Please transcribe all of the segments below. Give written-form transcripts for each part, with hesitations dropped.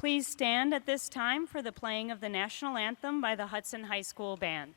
Please stand at this time for the playing of the national anthem by the Hudson High School Band.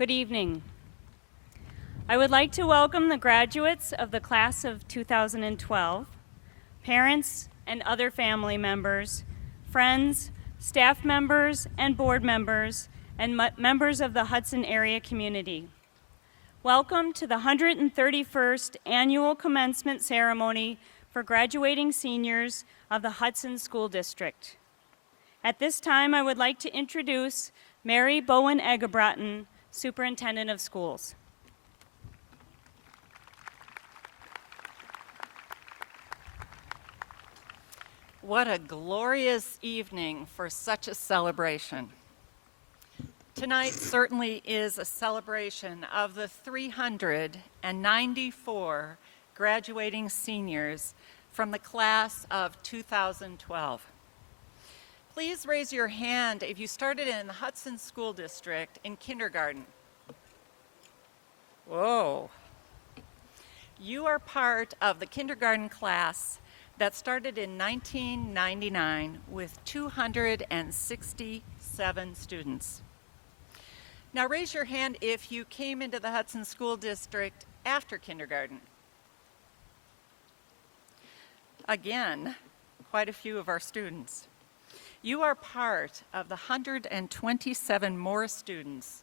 Good evening. I would like to welcome the graduates of the class of 2012, parents and other family members, friends, staff members, and board members, and members of the Hudson area community. Welcome to the 131st Annual Commencement Ceremony for graduating seniors of the Hudson School District. At this time, I would like to introduce Mary Bowen Egebrotten, Superintendent of Schools. What a glorious evening for such a celebration. Tonight certainly is a celebration of the 394 graduating seniors from the class of 2012. Please raise your hand if you started in the Hudson School District in kindergarten. Whoa. You are part of the kindergarten class that started in 1999 with 267 students. Now raise your hand if you came into the Hudson School District after kindergarten. Again, quite a few of our students. You are part of the 127 more students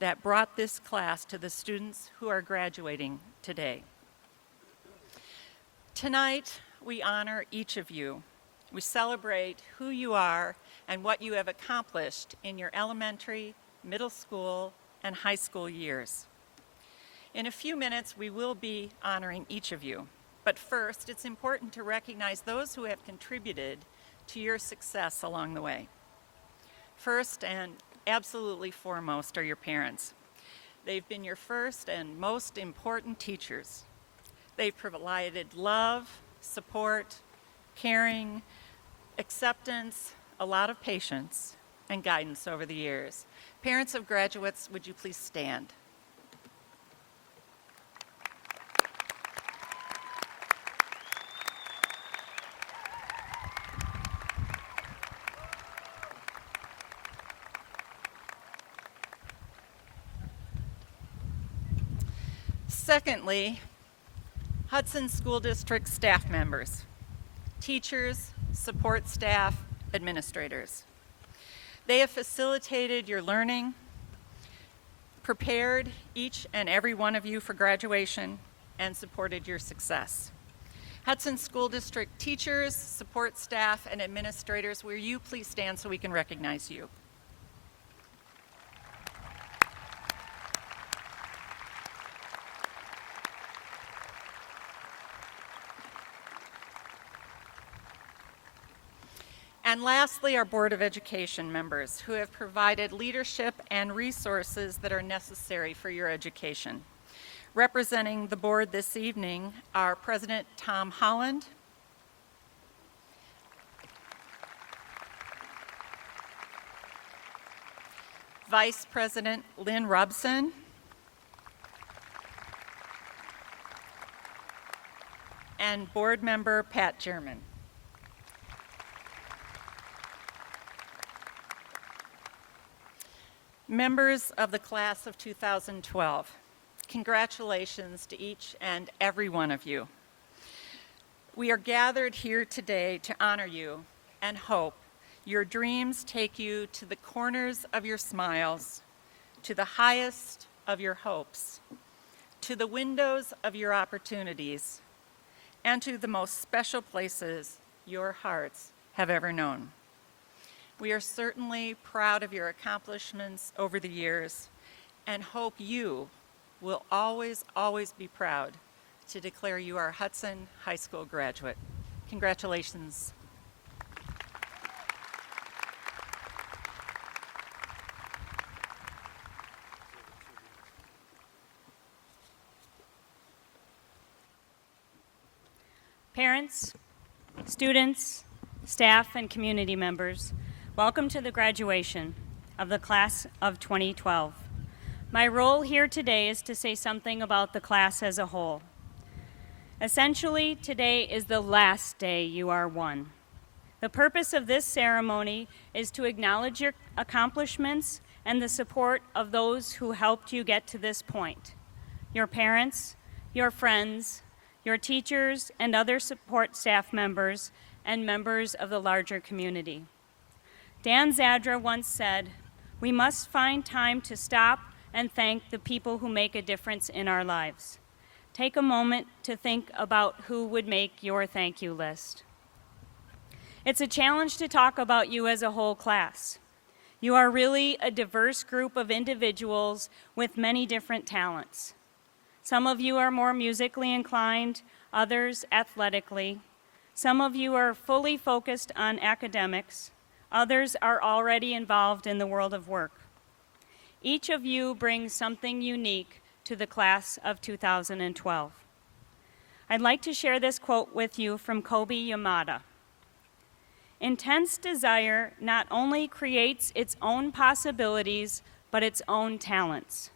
that brought this class to the students who are graduating today. Tonight, we honor each of you. We celebrate who you are and what you have accomplished in your elementary, middle school, and high school years. In a few minutes, we will be honoring each of you. But first, it's important to recognize those who have contributed to your success along the way. First and absolutely foremost are your parents. They've been your first and most important teachers. They've provided love, support, caring, acceptance, a lot of patience, and guidance over the years. Parents of graduates, would you please stand? Secondly, Hudson School District staff members, teachers, support staff, administrators. They have facilitated your learning, prepared each and every one of you for graduation, and supported your success. Hudson School District teachers, support staff, and administrators, will you please stand so we can recognize you? And lastly, our Board of Education members who have provided leadership and resources that are necessary for your education. Representing the board this evening are President Tom Holland, Vice President Lynn Robson, and board member Pat German. Members of the class of 2012, congratulations to each and every one of you. We are gathered here today to honor you and hope your dreams take you to the corners of your smiles, to the highest of your hopes, to the windows of your opportunities, and to the most special places your hearts have ever known. We are certainly proud of your accomplishments over the years and hope you will always, always be proud to declare you our Hudson High School graduate. Congratulations. Parents, students, staff, and community members, welcome to the graduation of the class of 2012. My role here today is to say something about the class as a whole. Essentially, today is the last day you are one. The purpose of this ceremony is to acknowledge your accomplishments and the support of those who helped you get to this point. Your parents, your friends, your teachers, and other support staff members, and members of the larger community. Dan Zadra once said, "We must find time to stop and thank the people who make a difference in our lives." Take a moment to think about who would make your thank you list. It's a challenge to talk about you as a whole class. You are really a diverse group of individuals with many different talents. Some of you are more musically inclined, others athletically. Some of you are fully focused on academics. Others are already involved in the world of work. Each of you brings something unique to the class of 2012. I'd like to share this quote with you from Kobe Yamada. "Intense desire not only creates its own possibilities, but its own talents.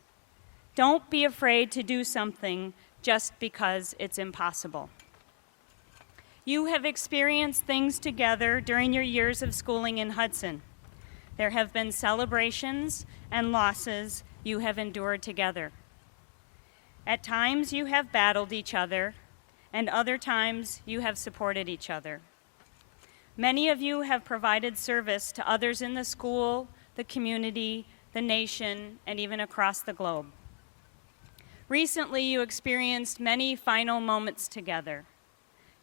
Don't be afraid to do something just because it's impossible." You have experienced things together during your years of schooling in Hudson. There have been celebrations and losses you have endured together. At times you have battled each other, and other times you have supported each other. Many of you have provided service to others in the school, the community, the nation, and even across the globe. Recently, you experienced many final moments together.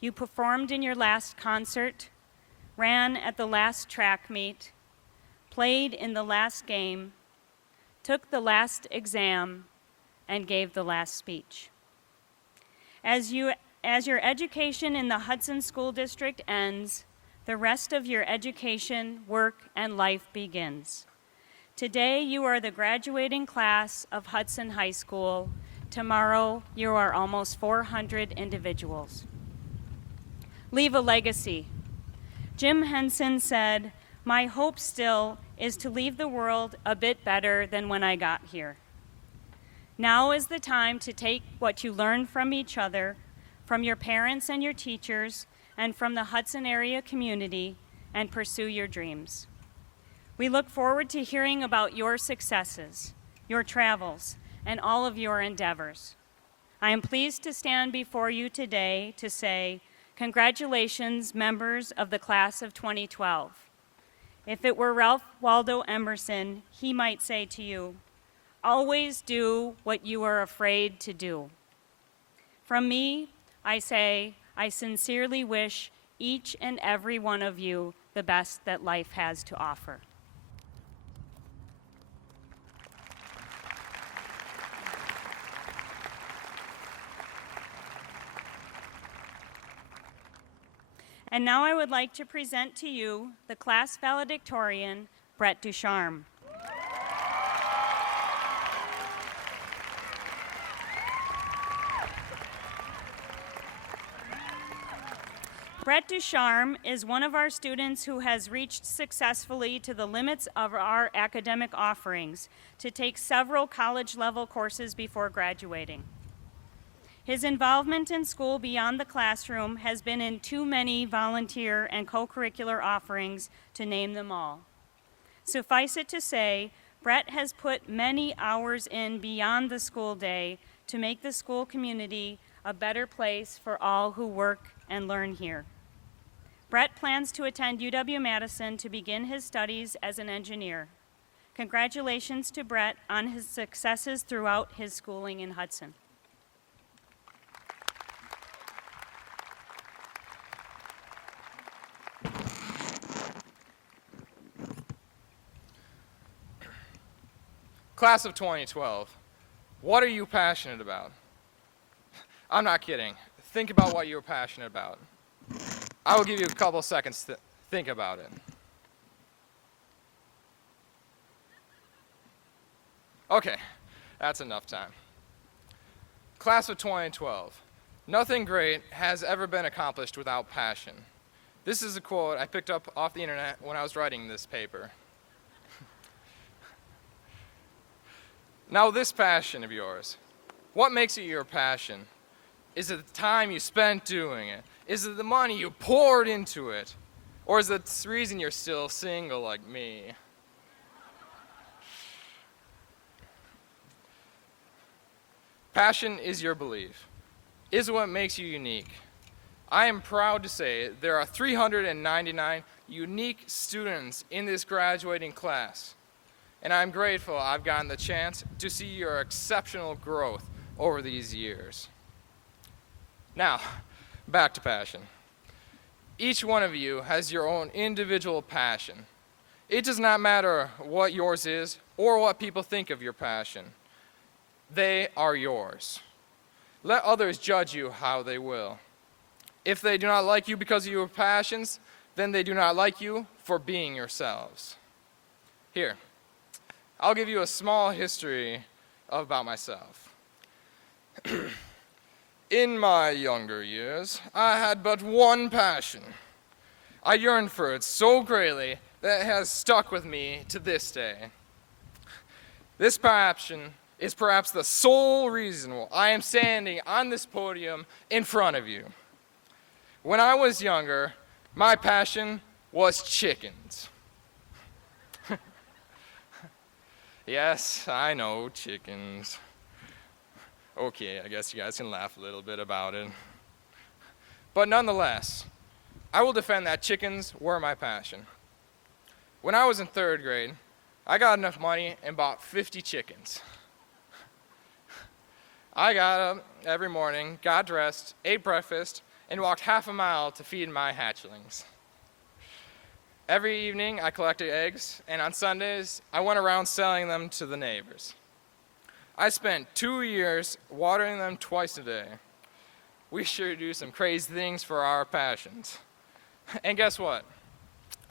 You performed in your last concert, ran at the last track meet, played in the last game, took the last exam, and gave the last speech. As your education in the Hudson School District ends, the rest of your education, work, and life begins. Today, you are the graduating class of Hudson High School. Tomorrow, you are almost 400 individuals. Leave a legacy. Jim Henson said, "My hope still is to leave the world a bit better than when I got here." Now is the time to take what you learned from each other, from your parents and your teachers, and from the Hudson area community, and pursue your dreams. We look forward to hearing about your successes, your travels, and all of your endeavors. I am pleased to stand before you today to say, congratulations, members of the class of 2012. If it were Ralph Waldo Emerson, he might say to you, "Always do what you are afraid to do." From me, I say, I sincerely wish each and every one of you the best that life has to offer. And now I would like to present to you the class valedictorian, Brett Ducharme. Brett Ducharme is one of our students who has reached successfully to the limits of our academic offerings to take several college-level courses before graduating. His involvement in school beyond the classroom has been in too many volunteer and co-curricular offerings to name them all. Suffice it to say, Brett has put many hours in beyond the school day to make the school community a better place for all who work and learn here. Brett plans to attend UW-Madison to begin his studies as an engineer. Congratulations to Brett on his successes throughout his schooling in Hudson. Class of 2012, what are you passionate about? I'm not kidding. Think about what you're passionate about. I will give you a couple seconds to think about it. Okay, that's enough time. Class of 2012, nothing great has ever been accomplished without passion. This is a quote I picked up off the internet when I was writing this paper. Now this passion of yours, what makes it your passion? Is it the time you spent doing it? Is it the money you poured into it? Or is it the reason you're still single like me? Passion is your belief, is what makes you unique. I am proud to say there are 399 unique students in this graduating class. And I'm grateful I've gotten the chance to see your exceptional growth over these years. Now, back to passion. Each one of you has your own individual passion. It does not matter what yours is or what people think of your passion. They are yours. Let others judge you how they will. If they do not like you because of your passions, then they do not like you for being yourselves. Here, I'll give you a small history about myself. In my younger years, I had but one passion. I yearned for it so greatly that it has stuck with me to this day. This passion is perhaps the sole reason why I am standing on this podium in front of you. When I was younger, my passion was chickens. Yes, I know, chickens. Okay, I guess you guys can laugh a little bit about it. But nonetheless, I will defend that chickens were my passion. When I was in 3rd grade, I got enough money and bought 50 chickens. I got up every morning, got dressed, ate breakfast, and walked half a mile to feed my hatchlings. Every evening, I collected eggs, and on Sundays, I went around selling them to the neighbors. I spent 2 years watering them twice a day. We sure do some crazy things for our passions. And guess what?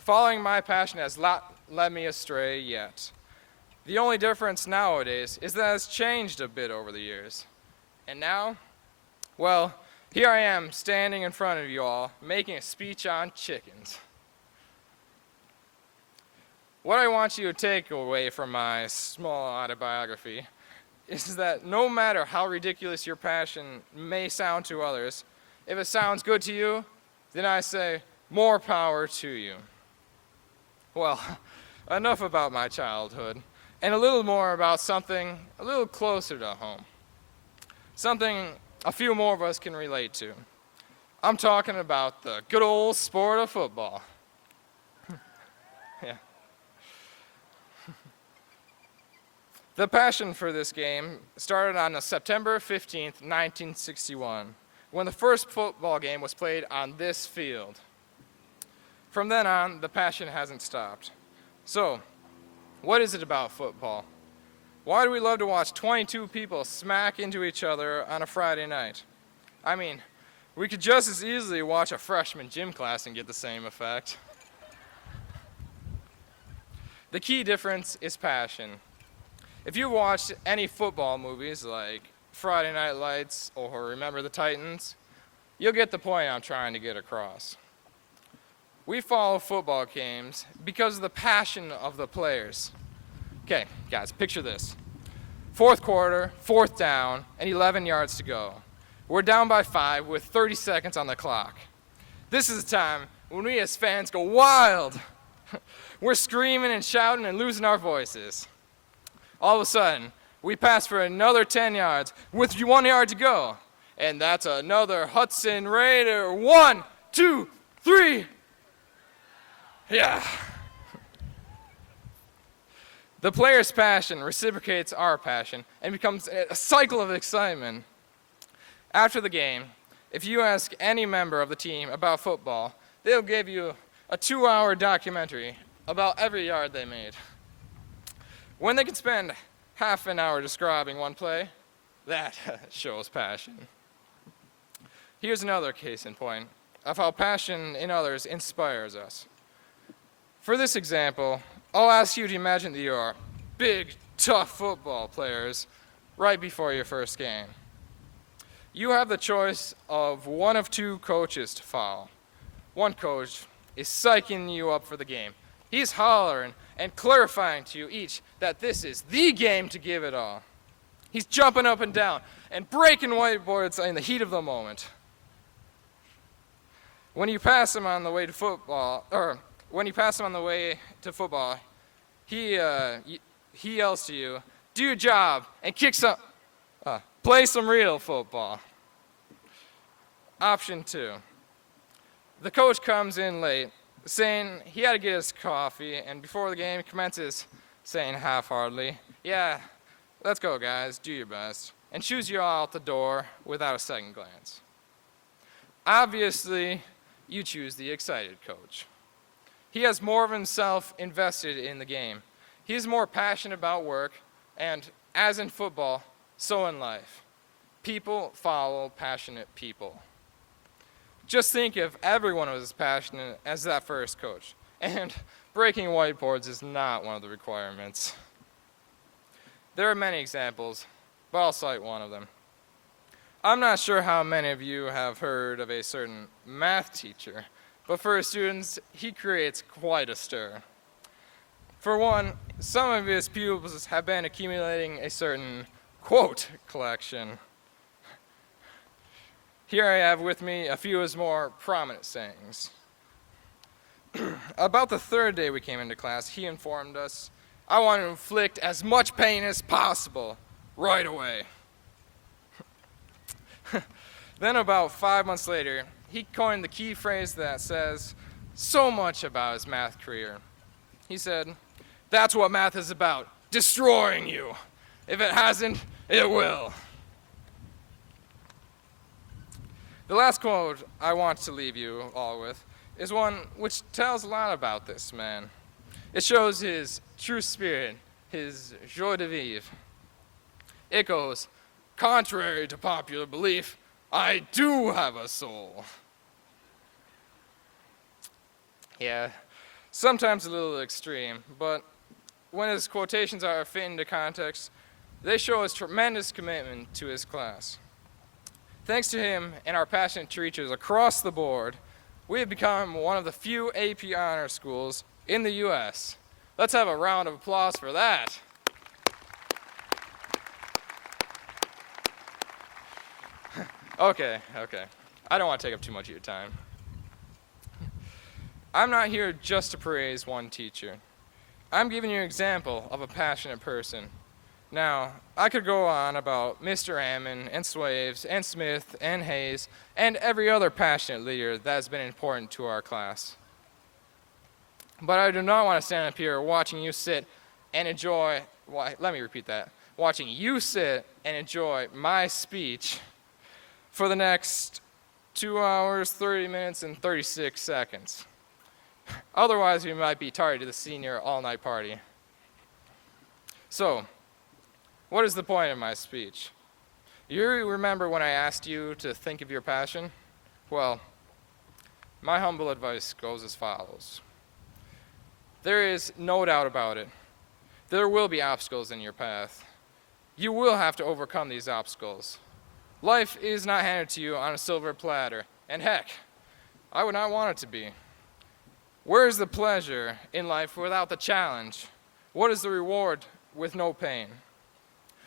Following my passion has not led me astray yet. The only difference nowadays is that it's changed a bit over the years. And now, well, here I am standing in front of you all, making a speech on chickens. What I want you to take away from my small autobiography is that no matter how ridiculous your passion may sound to others, if it sounds good to you, then I say, more power to you. Well, enough about my childhood, and a little more about something a little closer to home. Something a few more of us can relate to. I'm talking about the good old sport of football. Yeah. The passion for this game started on September 15th, 1961, when the first football game was played on this field. From then on, the passion hasn't stopped. So, what is it about football? Why do we love to watch 22 people smack into each other on a Friday night? I mean, we could just as easily watch a freshman gym class and get the same effect. The key difference is passion. If you've watched any football movies like Friday Night Lights or Remember the Titans, you'll get the point I'm trying to get across. We follow football games because of the passion of the players. Okay, guys, picture this. Fourth quarter, fourth down, and 11 yards to go. We're down by 5 with 30 seconds on the clock. This is the time when we as fans go wild. We're screaming and shouting and losing our voices. All of a sudden, we pass for another 10 yards with 1 yard to go. And that's another Hudson Raider. 1, 2, 3. Yeah. The player's passion reciprocates our passion and becomes a cycle of excitement. After the game, if you ask any member of the team about football, they'll give you a 2-hour documentary about every yard they made. When they can spend half an hour describing one play, that shows passion. Here's another case in point of how passion in others inspires us. For this example, I'll ask you to imagine that you are big, tough football players right before your first game. You have the choice of one of 2 coaches to follow. One coach is psyching you up for the game. He's hollering and clarifying to you each that this is the game to give it all. He's jumping up and down and breaking whiteboards in the heat of the moment. When you pass him on the way to football, he yells to you, "Do your job and play some real football." Option 2. The coach comes in late, saying he had to get his coffee, and before the game commences, saying half-heartedly, "Yeah, let's go, guys, do your best," and shoos you all out the door without a second glance. Obviously, you choose the excited coach. He has more of himself invested in the game. He is more passionate about work, and as in football, so in life. People follow passionate people. Just think if everyone was as passionate as that first coach. And breaking whiteboards is not one of the requirements. There are many examples, but I'll cite one of them. I'm not sure how many of you have heard of a certain math teacher, but for his students, he creates quite a stir. For one, some of his pupils have been accumulating a certain quote collection. Here I have with me a few of his more prominent sayings. About the 3rd day we came into class, he informed us, "I want to inflict as much pain as possible right away." Then about 5 months later, he coined the key phrase that says so much about his math career. He said, "That's what math is about, destroying you. If it hasn't, it will." The last quote I want to leave you all with is one which tells a lot about this man. It shows his true spirit, his joie de vivre. It goes, "Contrary to popular belief, I do have a soul." Yeah, sometimes a little extreme, but when his quotations are fit into context, they show his tremendous commitment to his class. Thanks to him and our passionate teachers across the board, we have become one of the few AP honor schools in the U.S. Let's have a round of applause for that. Okay. I don't want to take up too much of your time. I'm not here just to praise one teacher. I'm giving you an example of a passionate person. Now, I could go on about Mr. Ammon and Swaves and Smith and Hayes and every other passionate leader that has been important to our class. But I do not want to stand up here watching you sit and enjoy, watching you sit and enjoy my speech for the next 2 hours, 30 minutes, and 36 seconds. Otherwise, we might be tardy to the senior all-night party. So, what is the point of my speech? You remember when I asked you to think of your passion? Well, my humble advice goes as follows. There is no doubt about it. There will be obstacles in your path. You will have to overcome these obstacles. Life is not handed to you on a silver platter, and heck, I would not want it to be. Where is the pleasure in life without the challenge? What is the reward with no pain?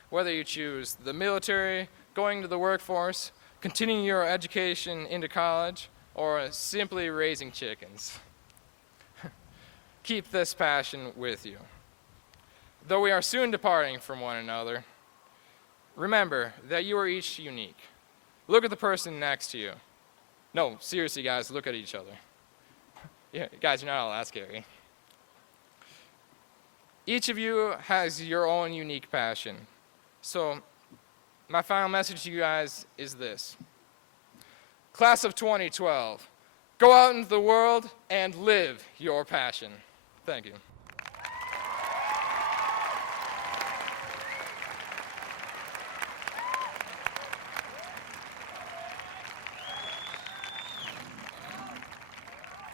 Whether you choose the military, going to the workforce, continuing your education into college, or simply raising chickens. Keep this passion with you. Though we are soon departing from one another, remember that you are each unique. Look at the person next to you. No, seriously, guys, look at each other. Yeah, guys, you're not all that scary. Each of you has your own unique passion. So, my final message to you guys is this. Class of 2012, go out into the world and live your passion. Thank you.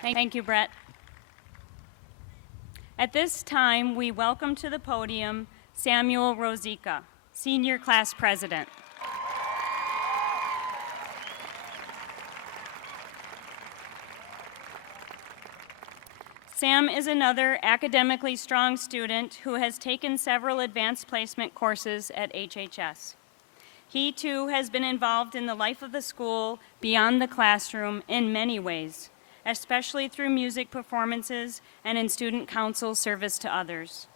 Thank you, Brett. At this time, we welcome to the podium Samuel Rosica, Senior Class President. Sam is another academically strong student who has taken several advanced placement courses at HHS. He, too, has been involved in the life of the school beyond the classroom in many ways, especially through music performances and in student council service to others.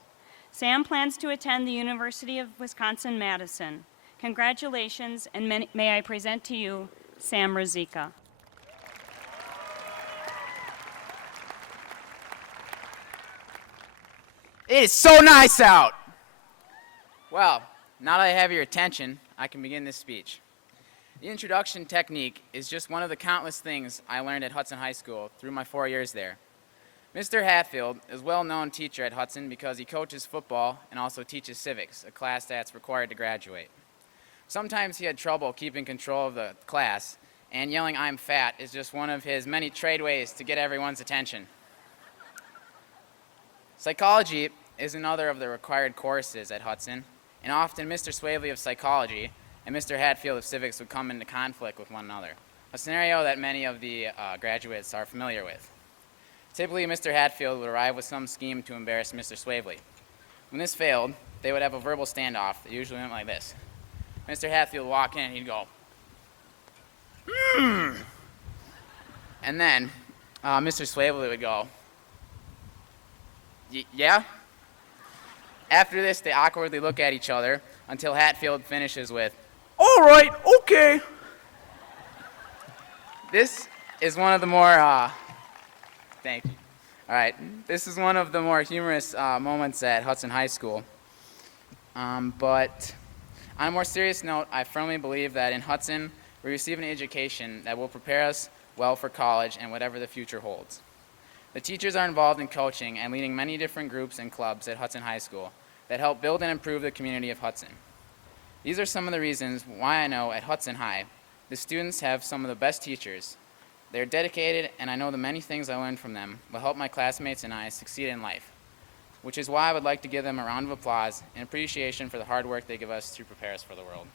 Sam plans to attend the University of Wisconsin-Madison. Congratulations, and may I present to you Sam Rosica. It is so nice out! Well, now that I have your attention, I can begin this speech. The introduction technique is just one of the countless things I learned at Hudson High School through my 4 years there. Mr. Hatfield is a well-known teacher at Hudson because he coaches football and also teaches civics, a class that's required to graduate. Sometimes he had trouble keeping control of the class, and yelling "I'm fat" is just one of his many trade ways to get everyone's attention. Psychology is another of the required courses at Hudson, and often Mr. Swavely of psychology and Mr. Hatfield of civics would come into conflict with one another, a scenario that many of the graduates are familiar with. Typically, Mr. Hatfield would arrive with some scheme to embarrass Mr. Swavely. When this failed, they would have a verbal standoff that usually went like this. Mr. Hatfield would walk in and he'd go, And then Mr. Swavely would go, yeah? After this, they awkwardly look at each other until Hatfield finishes with, all right, okay. This is one of the more, thank you. All right, this is one of the more humorous moments at Hudson High School. But on a more serious note, I firmly believe that in Hudson, we receive an education that will prepare us well for college and whatever the future holds. The teachers are involved in coaching and leading many different groups and clubs at Hudson High School that help build and improve the community of Hudson. These are some of the reasons why I know at Hudson High, the students have some of the best teachers. They're dedicated, and I know the many things I learned from them will help my classmates and I succeed in life, which is why I would like to give them a round of applause in appreciation for the hard work they give us to prepare us for the world.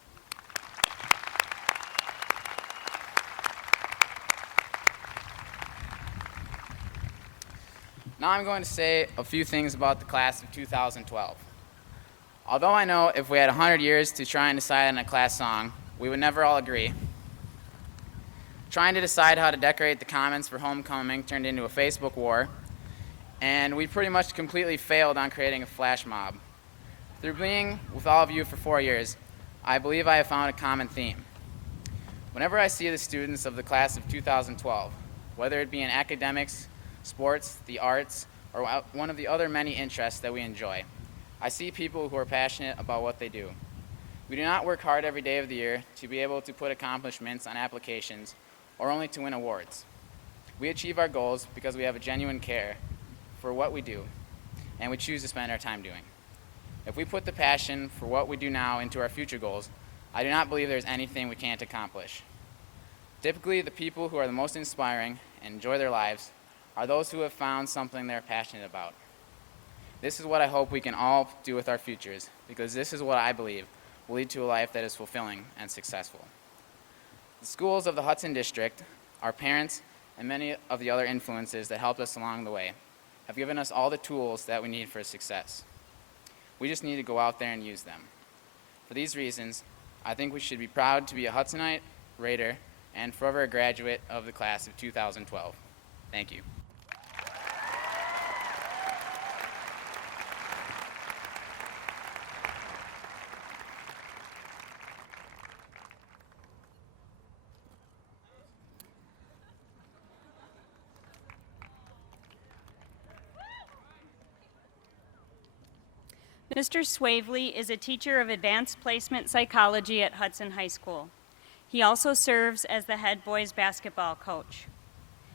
Now I'm going to say a few things about the class of 2012. Although I know if we had 100 years to try and decide on a class song, we would never all agree. Trying to decide how to decorate the Commons for homecoming turned into a Facebook war, and we pretty much completely failed on creating a flash mob. Through being with all of you for 4 years, I believe I have found a common theme. Whenever I see the students of the class of 2012, whether it be in academics, sports, the arts, or one of the other many interests that we enjoy, I see people who are passionate about what they do. We do not work hard every day of the year to be able to put accomplishments on applications or only to win awards. We achieve our goals because we have a genuine care for what we do, and we choose to spend our time doing. If we put the passion for what we do now into our future goals, I do not believe there's anything we can't accomplish. Typically, the people who are the most inspiring and enjoy their lives are those who have found something they're passionate about. This is what I hope we can all do with our futures, because this is what I believe will lead to a life that is fulfilling and successful. The schools of the Hudson District, our parents, and many of the other influences that helped us along the way have given us all the tools that we need for success. We just need to go out there and use them. For these reasons, I think we should be proud to be a Hudsonite, Raider, and forever a graduate of the class of 2012. Thank you. Mr. Swavely is a teacher of advanced placement psychology at Hudson High School. He also serves as the head boys basketball coach.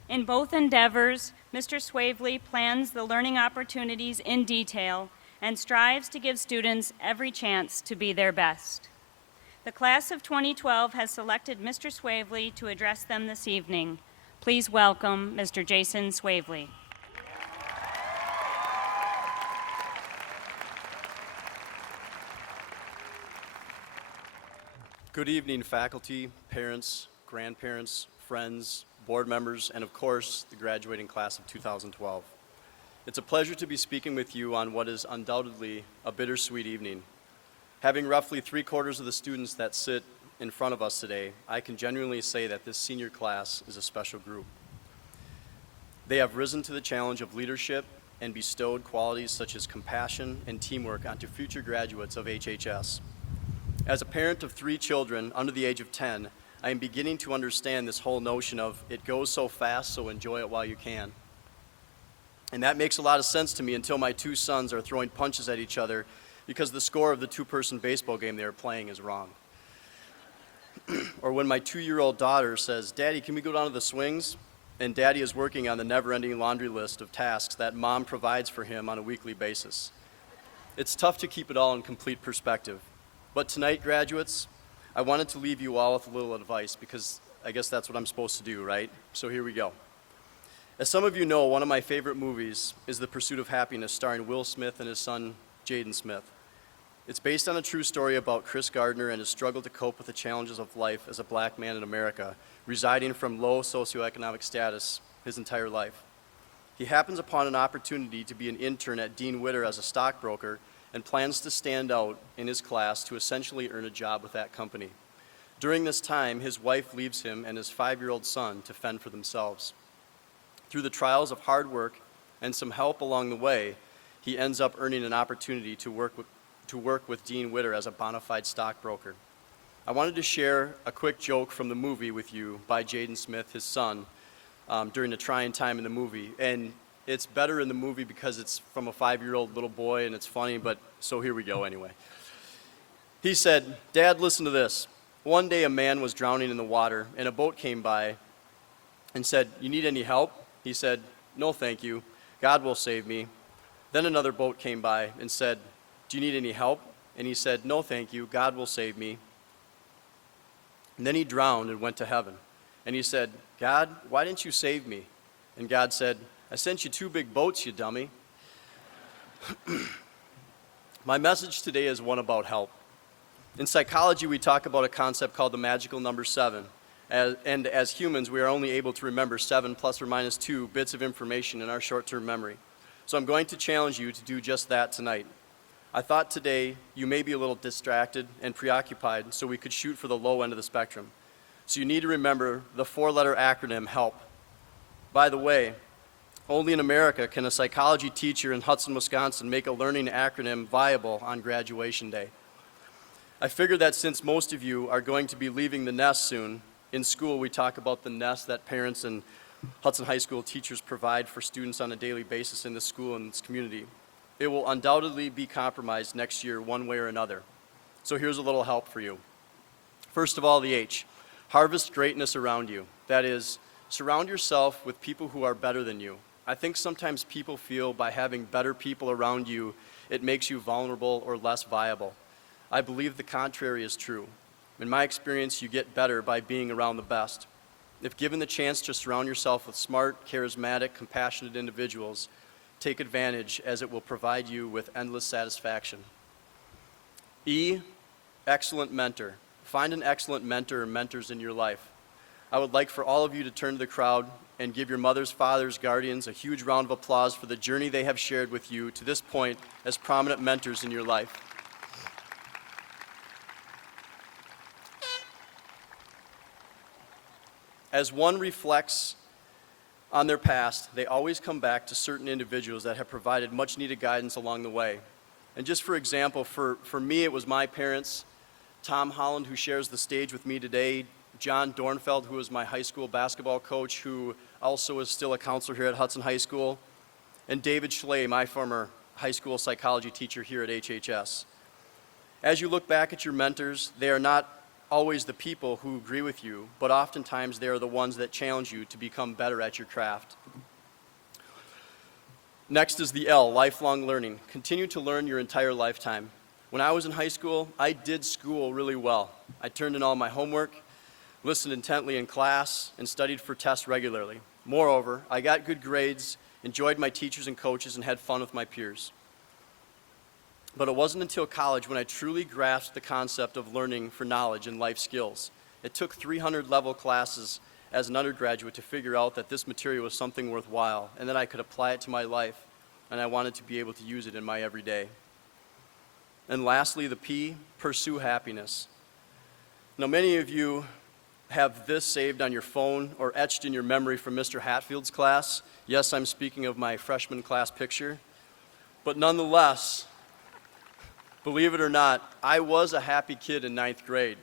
In both endeavors, Mr. Swavely plans the learning opportunities in detail and strives to give students every chance to be their best. The class of 2012 has selected Mr. Swavely to address them this evening. Please welcome Mr. Jason Swavely. Good evening, faculty, parents, grandparents, friends, board members, and of course, the graduating class of 2012. It's a pleasure to be speaking with you on what is undoubtedly a bittersweet evening. Having roughly 3/4 of the students that sit in front of us today, I can genuinely say that this senior class is a special group. They have risen to the challenge of leadership and bestowed qualities such as compassion and teamwork onto future graduates of HHS. As a parent of 3 children under the age of 10, I am beginning to understand this whole notion of it goes so fast, so enjoy it while you can. And that makes a lot of sense to me until my 2 sons are throwing punches at each other because the score of the 2-person baseball game they are playing is wrong. Or when my 2-year-old daughter says, "Daddy, can we go down to the swings?" And Daddy is working on the never-ending laundry list of tasks that Mom provides for him on a weekly basis. It's tough to keep it all in complete perspective. But tonight, graduates, I wanted to leave you all with a little advice because I guess that's what I'm supposed to do, right? So here we go. As some of you know, one of my favorite movies is The Pursuit of Happiness, starring Will Smith and his son, Jaden Smith. It's based on a true story about Chris Gardner and his struggle to cope with the challenges of life as a black man in America, residing from low socioeconomic status his entire life. He happens upon an opportunity to be an intern at Dean Witter as a stockbroker and plans to stand out in his class to essentially earn a job with that company. During this time, his wife leaves him and his 5-year-old son to fend for themselves. Through the trials of hard work and some help along the way, he ends up earning an opportunity to work with Dean Witter as a bona fide stockbroker. I wanted to share a quick joke from the movie with you by Jaden Smith, his son, during a trying time in the movie. And it's better in the movie because it's from a 5-year-old little boy and it's funny, but so here we go anyway. He said, "Dad, listen to this. One day a man was drowning in the water and a boat came by and said, 'You need any help?' He said, 'No, thank you. God will save me.' Then another boat came by and said, 'Do you need any help?' And he said, 'No, thank you. God will save me.' And then he drowned and went to heaven. And he said, 'God, why didn't you save me?' And God said, 'I sent you 2 big boats, you dummy.'" My message today is one about help. In psychology, we talk about a concept called the magical number 7. And as humans, we are only able to remember 7 plus or minus 2 bits of information in our short-term memory. So I'm going to challenge you to do just that tonight. I thought today you may be a little distracted and preoccupied, so we could shoot for the low end of the spectrum. So you need to remember the 4-letter acronym HELP. By the way, only in America can a psychology teacher in Hudson, Wisconsin make a learning acronym viable on graduation day. I figured that since most of you are going to be leaving the nest soon, in school we talk about the nest that parents and Hudson High School teachers provide for students on a daily basis in this school and this community. It will undoubtedly be compromised next year one way or another. So here's a little help for you. First of all, the H. Harvest greatness around you. That is, surround yourself with people who are better than you. I think sometimes people feel by having better people around you, it makes you vulnerable or less viable. I believe the contrary is true. In my experience, you get better by being around the best. If given the chance to surround yourself with smart, charismatic, compassionate individuals, take advantage, as it will provide you with endless satisfaction. E, excellent mentor. Find an excellent mentor or mentors in your life. I would like for all of you to turn to the crowd and give your mothers, fathers, guardians a huge round of applause for the journey they have shared with you to this point as prominent mentors in your life. As one reflects on their past, they always come back to certain individuals that have provided much needed guidance along the way. And just for example, for me, it was my parents, Tom Holland, who shares the stage with me today, John Dornfeld, who was my high school basketball coach, who also is still a counselor here at Hudson High School, and David Schley, my former high school psychology teacher here at HHS. As you look back at your mentors, they are not always the people who agree with you, but oftentimes they are the ones that challenge you to become better at your craft. Next is the L, lifelong learning. Continue to learn your entire lifetime. When I was in high school, I did school really well. I turned in all my homework, listened intently in class, and studied for tests regularly. Moreover, I got good grades, enjoyed my teachers and coaches, and had fun with my peers. But it wasn't until college when I truly grasped the concept of learning for knowledge and life skills. It took 300 level classes as an undergraduate to figure out that this material was something worthwhile and that I could apply it to my life, and I wanted to be able to use it in my everyday. And lastly, the P, pursue happiness. Now, many of you have this saved on your phone or etched in your memory from Mr. Hatfield's class. Yes, I'm speaking of my freshman class picture. But nonetheless, believe it or not, I was a happy kid in 9th grade.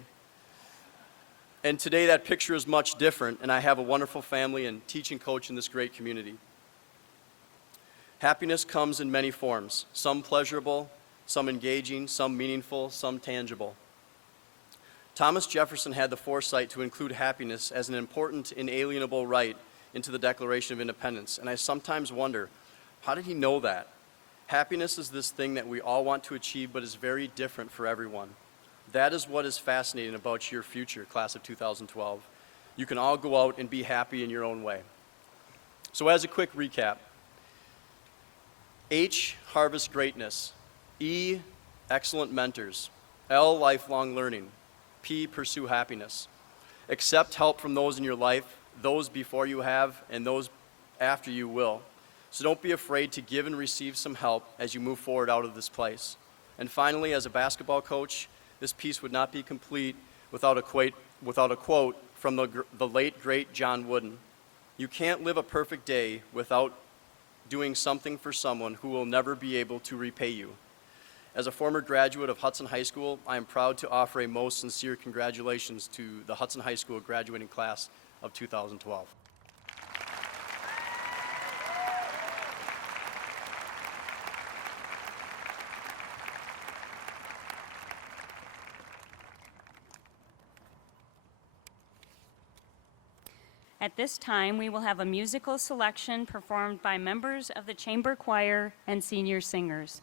And today that picture is much different, and I have a wonderful family and teaching coach in this great community. Happiness comes in many forms, some pleasurable, some engaging, some meaningful, some tangible. Thomas Jefferson had the foresight to include happiness as an important, inalienable right into the Declaration of Independence, and I sometimes wonder, how did he know that? Happiness is this thing that we all want to achieve, but is very different for everyone. That is what is fascinating about your future, class of 2012. You can all go out and be happy in your own way. So as a quick recap, H, harvest greatness. E, excellent mentors. L, lifelong learning. P, pursue happiness. Accept help from those in your life, those before you have, and those after you will. So don't be afraid to give and receive some help as you move forward out of this place. And finally, as a basketball coach, this piece would not be complete without a quote from the late, great John Wooden. You can't live a perfect day without doing something for someone who will never be able to repay you. As a former graduate of Hudson High School, I am proud to offer a most sincere congratulations to the Hudson High School graduating class of 2012. At this time, we will have a musical selection performed by members of the chamber choir and senior singers.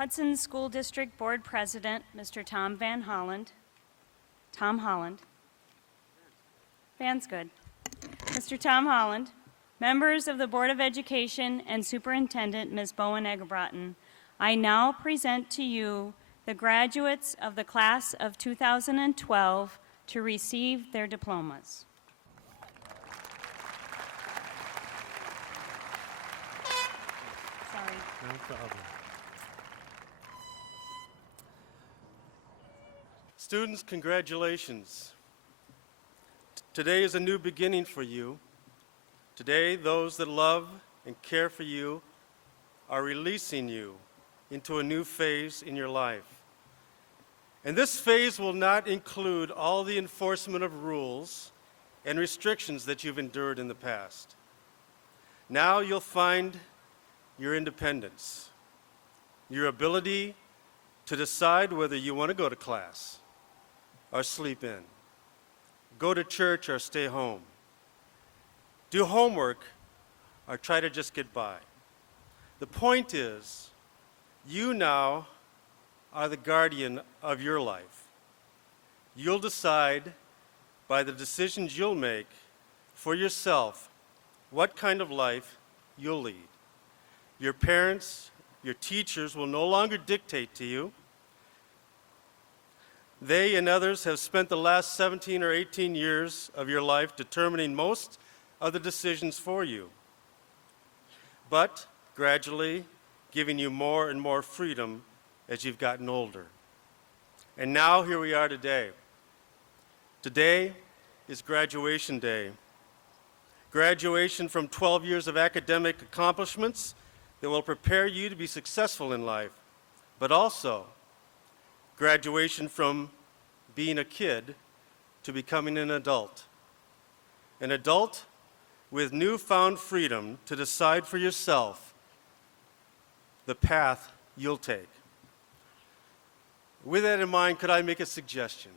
Hudson School District Board President, Mr. Tom Holland. Van's good. Mr. Tom Holland, members of the Board of Education and Superintendent, Ms. Bowen Egerbrotten, I now present to you the graduates of the class of 2012 to receive their diplomas. Sorry. No problem. Students, congratulations. Today is a new beginning for you. Today, those that love and care for you are releasing you into a new phase in your life. And this phase will not include all the enforcement of rules and restrictions that you've endured in the past. Now you'll find your independence, your ability to decide whether you want to go to class or sleep in, go to church or stay home, do homework or try to just get by. The point is, you now are the guardian of your life. You'll decide by the decisions you'll make for yourself what kind of life you'll lead. Your parents, your teachers will no longer dictate to you. They and others have spent the last 17 or 18 years of your life determining most of the decisions for you, but gradually giving you more and more freedom as you've gotten older. And now here we are today. Today is graduation day. Graduation from 12 years of academic accomplishments that will prepare you to be successful in life, but also graduation from being a kid to becoming an adult. An adult with newfound freedom to decide for yourself the path you'll take. With that in mind, could I make a suggestion?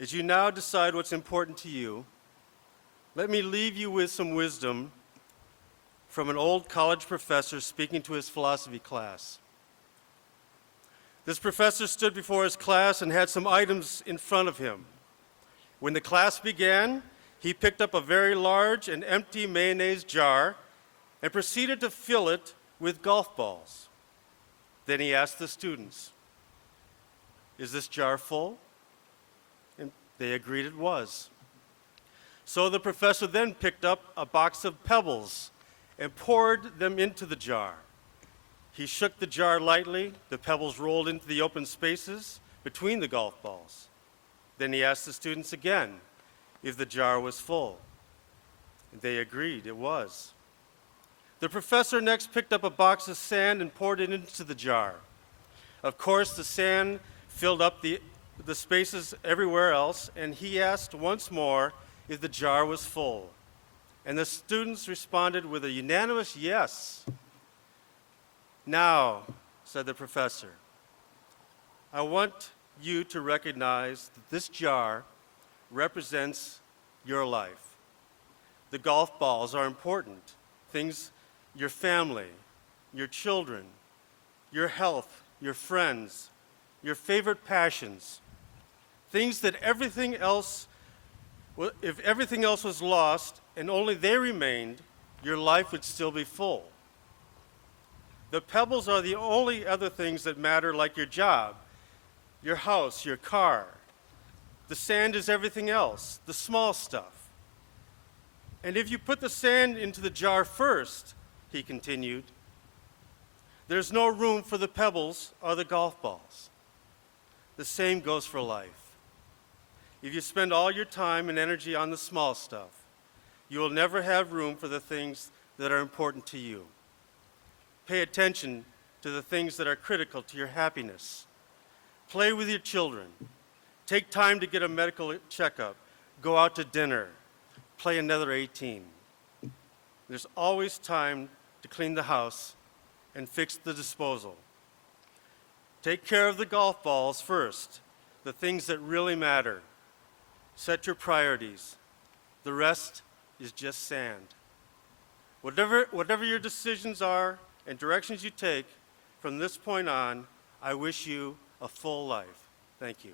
As you now decide what's important to you, let me leave you with some wisdom from an old college professor speaking to his philosophy class. This professor stood before his class and had some items in front of him. When the class began, he picked up a very large and empty mayonnaise jar and proceeded to fill it with golf balls. Then he asked the students, "Is this jar full?" And they agreed it was. So the professor then picked up a box of pebbles and poured them into the jar. He shook the jar lightly. The pebbles rolled into the open spaces between the golf balls. Then he asked the students again if the jar was full. They agreed it was. The professor next picked up a box of sand and poured it into the jar. Of course, the sand filled up the spaces everywhere else, and he asked once more if the jar was full. And the students responded with a unanimous yes. "Now," said the professor, "I want you to recognize that this jar represents your life. The golf balls are important. Things, your family, your children, your health, your friends, your favorite passions, things that if everything else was lost and only they remained, your life would still be full. The pebbles are the only other things that matter, like your job, your house, your car. The sand is everything else, the small stuff. And if you put the sand into the jar first," he continued, "there's no room for the pebbles or the golf balls. The same goes for life. If you spend all your time and energy on the small stuff, you will never have room for the things that are important to you. Pay attention to the things that are critical to your happiness. Play with your children. Take time to get a medical checkup. Go out to dinner. Play another 18. There's always time to clean the house and fix the disposal. Take care of the golf balls first, the things that really matter. Set your priorities. The rest is just sand. Whatever your decisions are and directions you take, From this point on, I wish you a full life. Thank you.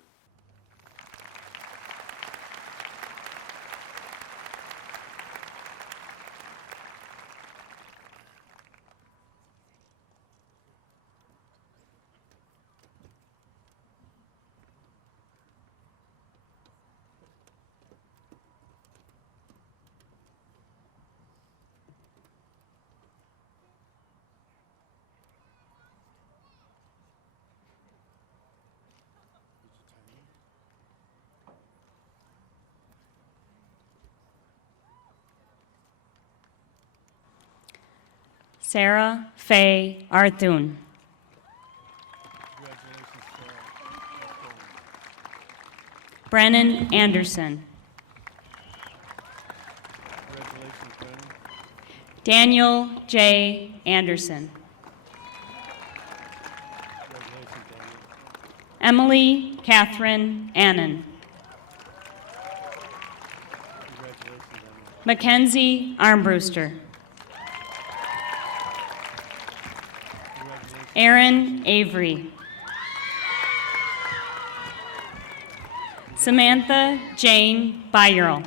Sarah Faye Arthun. Brennan Anderson. Daniel J. Anderson. Emily Catherine Annan. Mackenzie Armbruster. Aaron Avery. Samantha Jane Byerl.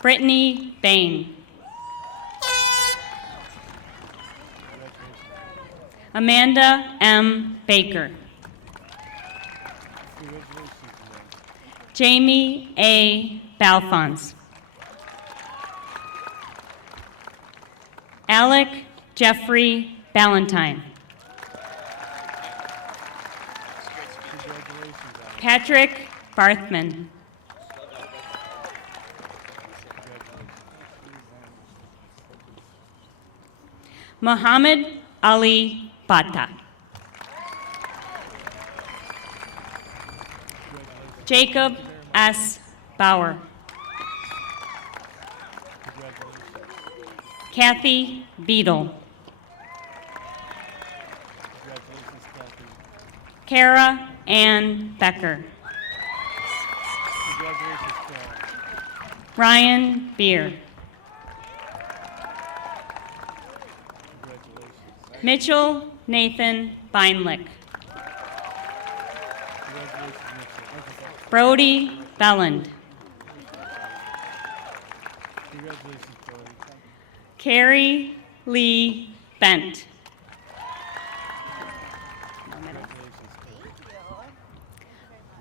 Brittany Bain. Amanda M. Baker. Jamie A. Balfons. Alec Jeffrey Ballantyne. Patrick Barthman. Muhammad Ali Bata. Jacob S. Bauer. Kathy Beadle. Kara Ann Becker. Ryan Beer. Mitchell Nathan Beinlick. Brody Belland. Carrie Lee Bent.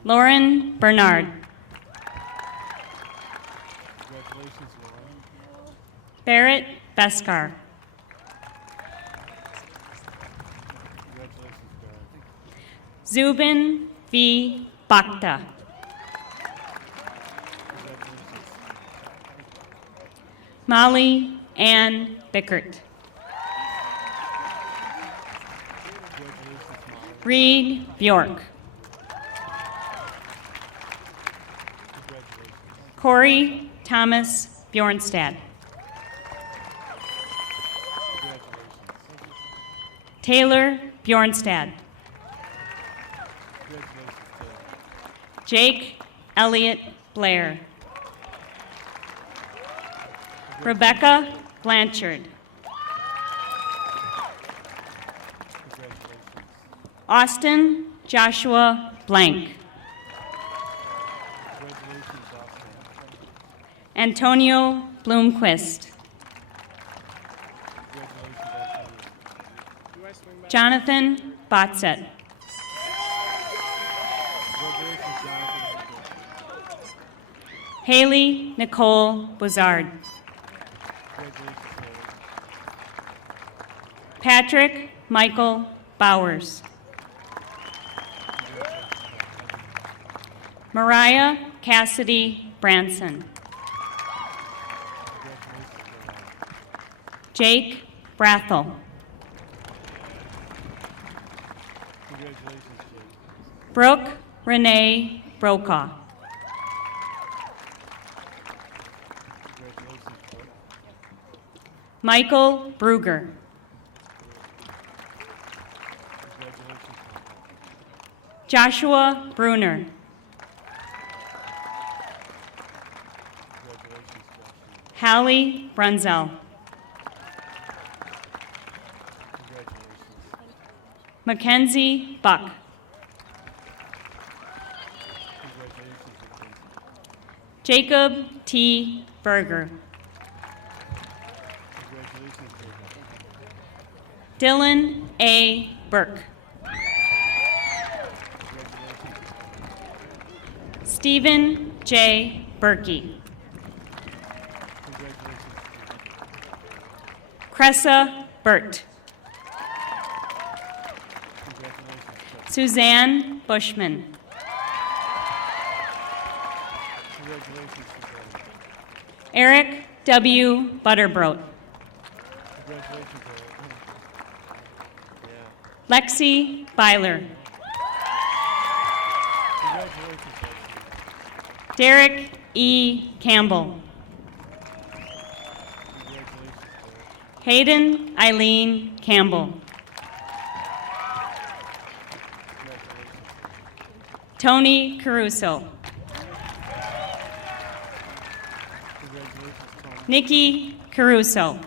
Lauren Bernard. Barrett Beskar. Zubin V. Bakta. Molly Ann Bickert. Reed Bjork. Corey Thomas Bjornstad. Taylor Bjornstad. Jake Elliott Blair. Rebecca Blanchard. Austin Joshua Blank. Antonio Bloomquist. Jonathan Botzett. Haley Nicole Bozard. Patrick Michael Bowers. Mariah Cassidy Branson. Jake Brathel. Brooke Renee Brokaw. Michael Bruger. Joshua Bruner. Hallie Brunzel. Mackenzie Buck. Jacob T. Berger. Dylan A. Burke. Stephen J. Berkey. Cressa Burt. Suzanne Bushman. Eric W. Butterbrodt. Lexi Byler. Derek E. Campbell. Hayden Eileen Campbell. Tony Caruso. Nikki Caruso.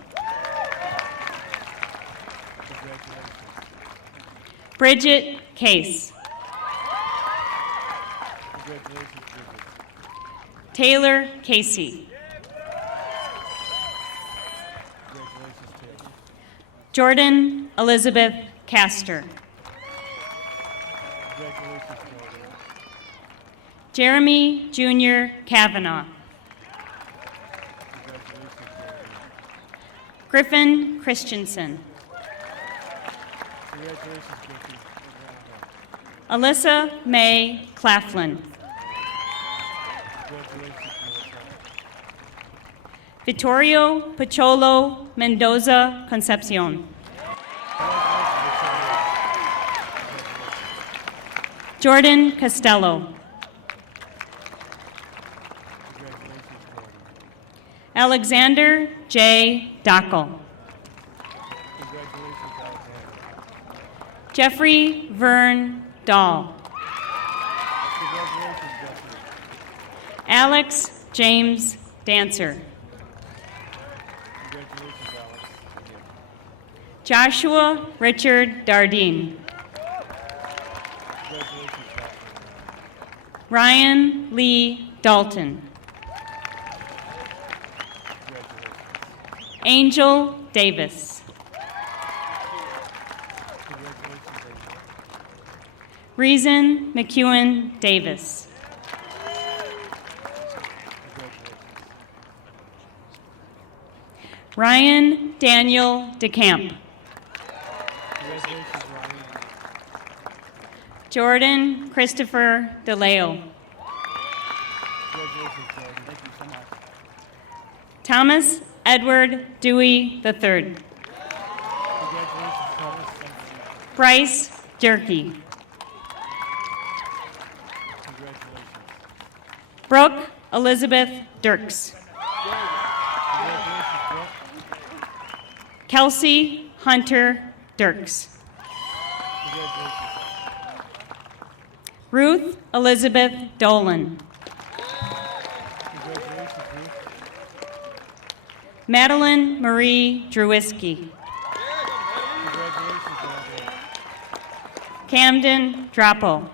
Bridget Case. Taylor Casey. Jordan Elizabeth Castor. Jeremy Jr. Kavanaugh. Griffin Christensen. Alyssa May Claflin. Vittorio Pacholo Mendoza Concepcion. Jordan Costello. Alexander J. Dockel. Jeffrey Vern Dahl. Alex James Dancer. Joshua Richard Dardine. Ryan Lee Dalton. Angel Davis. Reason McEwen Davis. Ryan Daniel DeCamp. Jordan Christopher DeLeo. Thomas Edward Dewey III. Bryce Durkee. Brooke Elizabeth Dirks. Kelsey Hunter Dirks. Ruth Elizabeth Dolan. Madeline Marie Drewiski. Camden Drapo.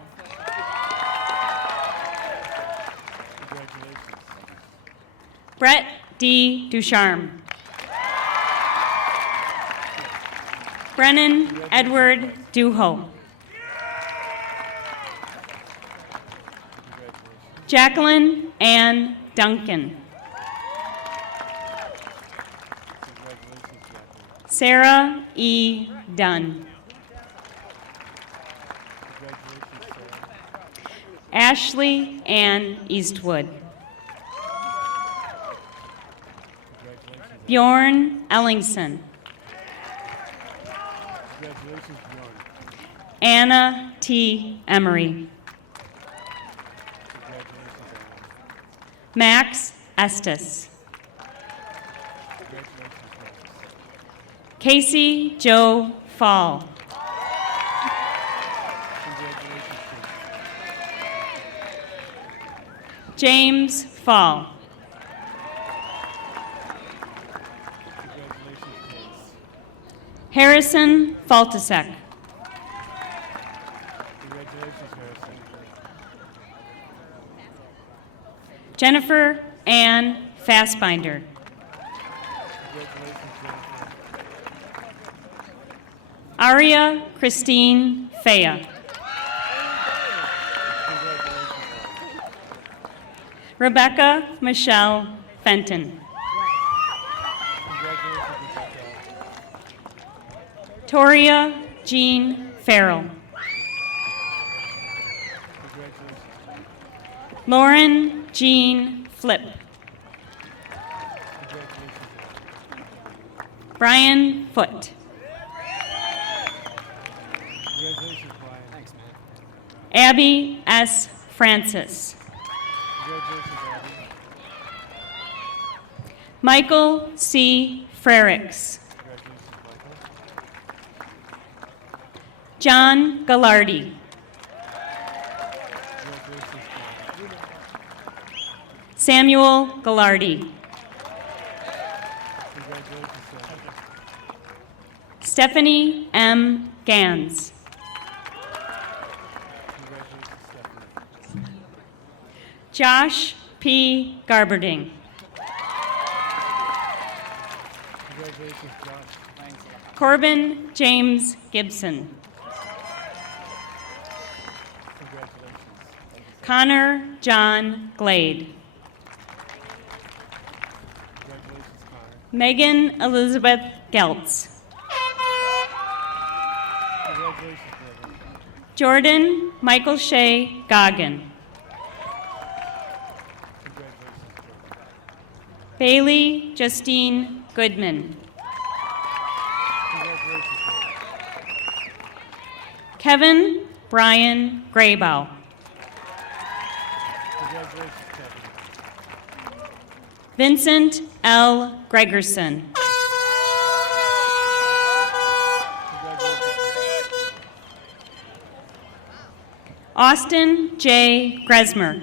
Brett D. Ducharme. Brennan Edward Duho. Jacqueline Ann Duncan. Sarah E. Dunn. Ashley Ann Eastwood. Bjorn Ellingson. Anna T. Emery. Max Estes. Casey Joe Fall. James Fall. Harrison Faltasek. Jennifer Ann Fassbinder. Aria Christine Fea. Rebecca Michelle Fenton. Toria Jean Farrell. Lauren Jean Flip. Brian Foote. Abby S. Francis. Michael C. Frericks. John Gallardi. Samuel Gallardi. Stephanie M. Gans. Josh P. Garberding. Corbin James Gibson. Connor John Glade. Megan Elizabeth Geltz. Jordan Michael Shea Goggin. Bailey Justine Goodman. Kevin Brian Graybow. Vincent L. Gregerson. Austin J. Gresmer.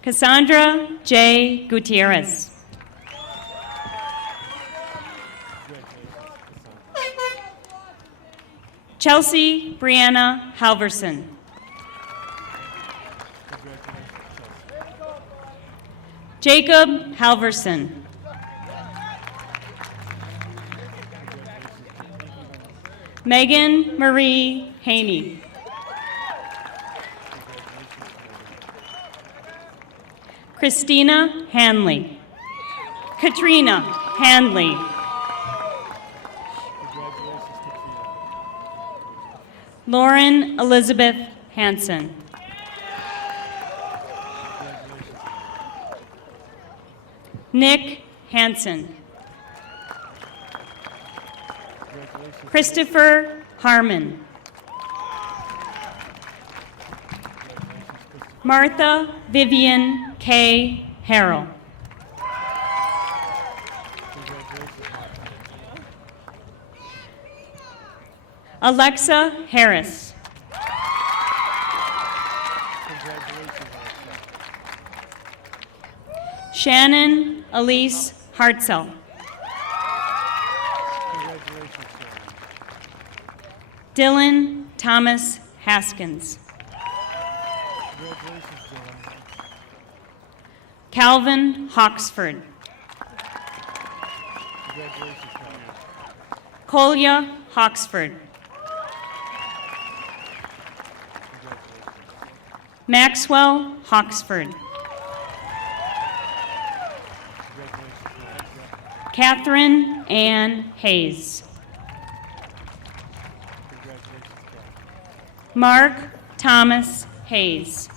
Cassandra J. Gutierrez. Chelsea Brianna Halverson. Jacob Halverson. Megan Marie Haney. Christina Hanley. Katrina Hanley. Lauren Elizabeth Hansen. Nick Hansen. Christopher Harmon. Martha Vivian K. Harrell. Alexa Harris. Shannon Elise Hartzell. Dylan Thomas Haskins. Calvin Hawksford. Kolya Hawksford. Maxwell Hawksford. Catherine Ann Hayes. Mark Thomas Hayes.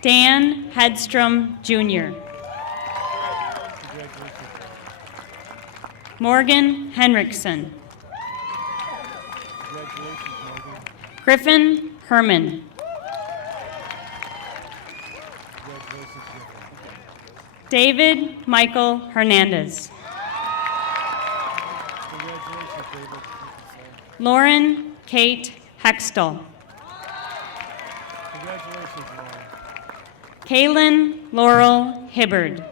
Dan Hedstrom Jr. Morgan Henriksen. Griffin Herman. David Michael Hernandez. Lauren Kate Hextall. Kaylin Laurel Hibbard.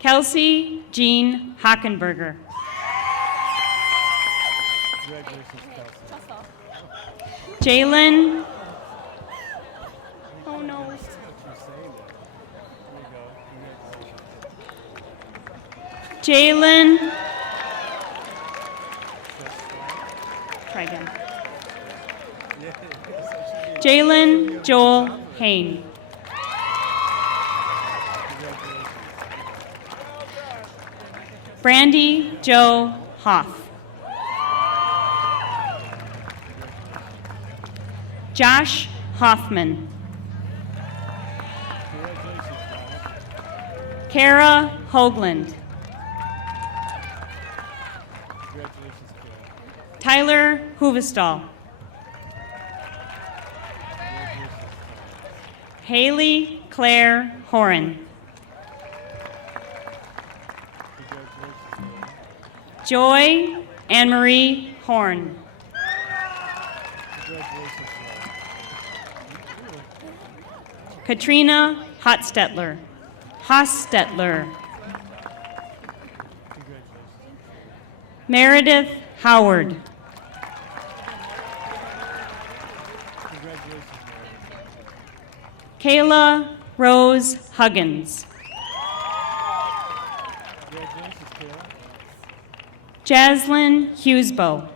Kelsey Jean Hockenberger. Congratulations, Kelsey. Jalen. Oh no. You're saying that. There you go. Congratulations. Jalen. Try again. Jalen Joel Hain. Brandy Joe Hoff. Josh Hoffman. Kara Hoagland. Congratulations, Kara. Tyler Huvestal. Haley Claire Horan. Joy Anne-Marie Horn. Katrina Hostetler. Meredith Howard. Kayla Rose Huggins. Jaslyn Hughesbow.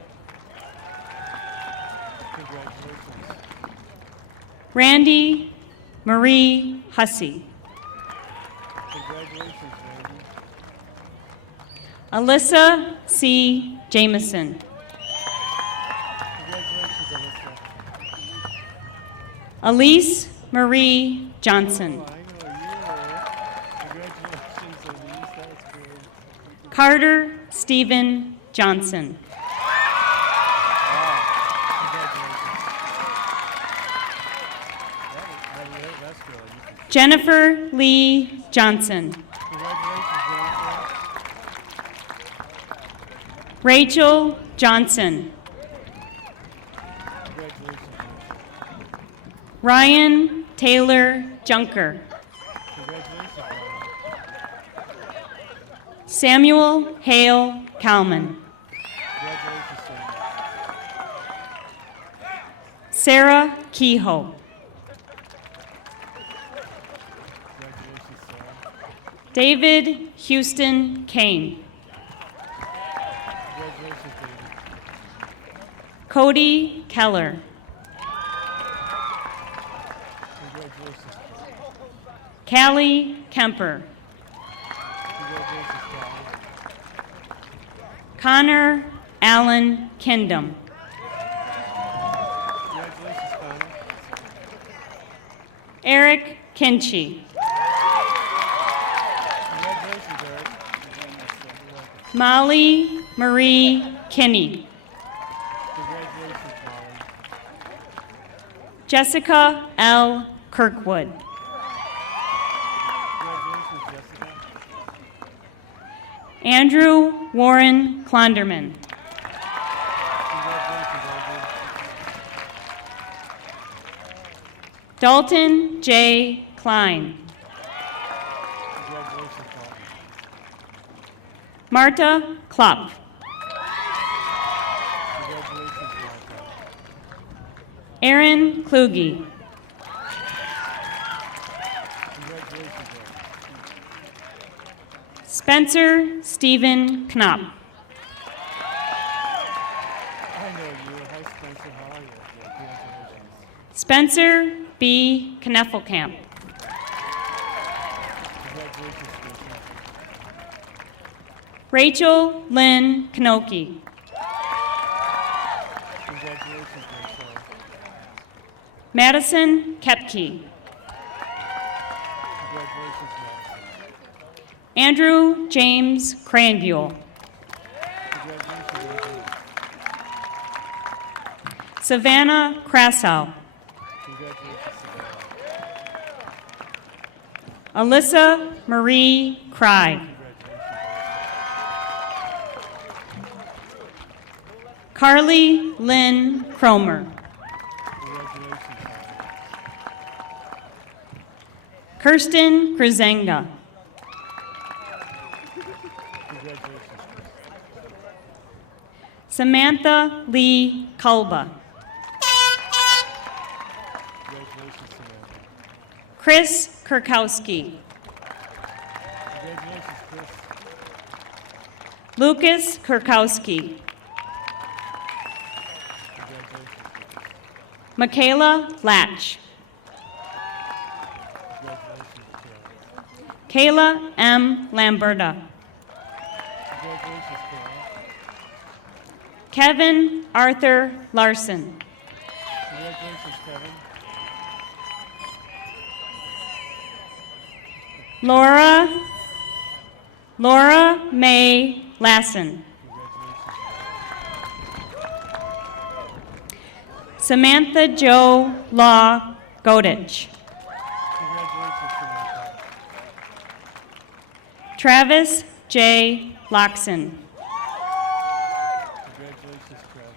Randy Marie Hussey. Alyssa C. Jameson. Elise Marie Johnson. Carter Stephen Johnson. Jennifer Lee Johnson. Rachel Johnson. Ryan Taylor Junker. Samuel Hale Kalman. Sarah Kehoe. David Houston Kane. Cody Keller. Callie Kemper. Connor Allen Kindom. Eric Kinchy. Molly Marie Kinney. Jessica L. Kirkwood. Andrew Warren Klonderman. Dalton J. Klein. Marta Klopp. Aaron Kluge. Spencer Stephen Knopp. I know you. Hi, Spencer. How are you? Yeah, congratulations. Spencer B. Kneffelkamp. Congratulations, Spencer. Rachel Lynn Knoke. Congratulations, Rachel. Madison Kepke. Congratulations, Madison. Andrew James Cranbuell. Congratulations, Andrew. Savannah Krasow. Congratulations, Savannah. Alyssa Marie Cry. Congratulations, Carly Lynn Cromer. Congratulations, Kirsten Kruzenga. Samantha Lee Kulba. Congratulations, Samantha. Chris Kurkowski. Congratulations, Chris. Lucas Kurkowski. Congratulations, Lucas. Michaela Latch. Congratulations, Michaela. Kayla M. Lamberta. Congratulations, Kayla. Kevin Arthur Larson. Congratulations, Kevin. Laura May Lassen. Samantha Jo Law Godich. Congratulations, Samantha. Travis J. Loxon. Congratulations, Travis.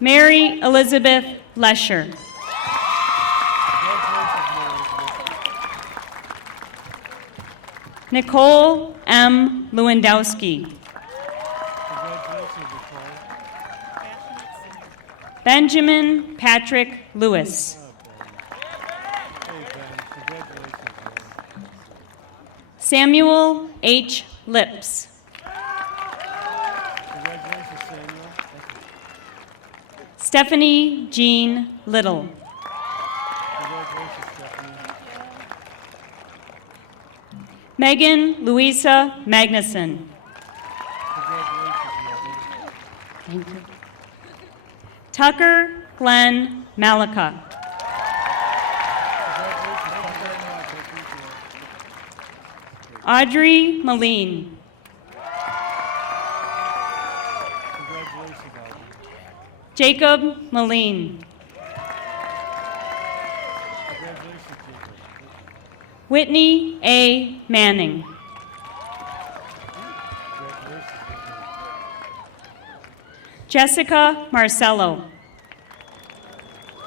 Mary Elizabeth Lesher. Congratulations, Mary. Nicole M. Lewandowski. Congratulations, Nicole. Benjamin Patrick Lewis. Hey, Ben. Congratulations, man. Samuel H. Lips. Congratulations, Samuel. Stephanie Jean Little. Congratulations, Stephanie. Megan Louisa Magnuson. Congratulations, Megan. Tucker Glenn Malika. Congratulations, Tucker. Audrey Moline. Congratulations, Audrey. Jacob Moline. Congratulations, Jacob. Whitney A. Manning. Congratulations, Whitney. Jessica Marcello.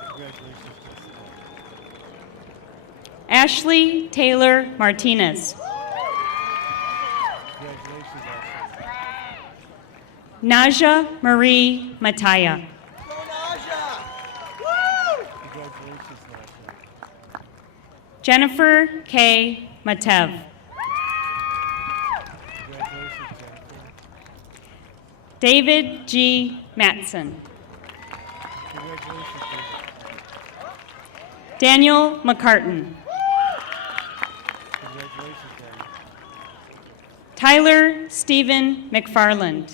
Congratulations, Jessica. Ashley Taylor Martinez. Congratulations, Ashley. Naja Marie Mataya. Congratulations, Nasha. Jennifer K. Matev. Congratulations, Jennifer. David G. Matson. Congratulations, David. Daniel McCartan. Congratulations, Daniel. Tyler Stephen McFarland.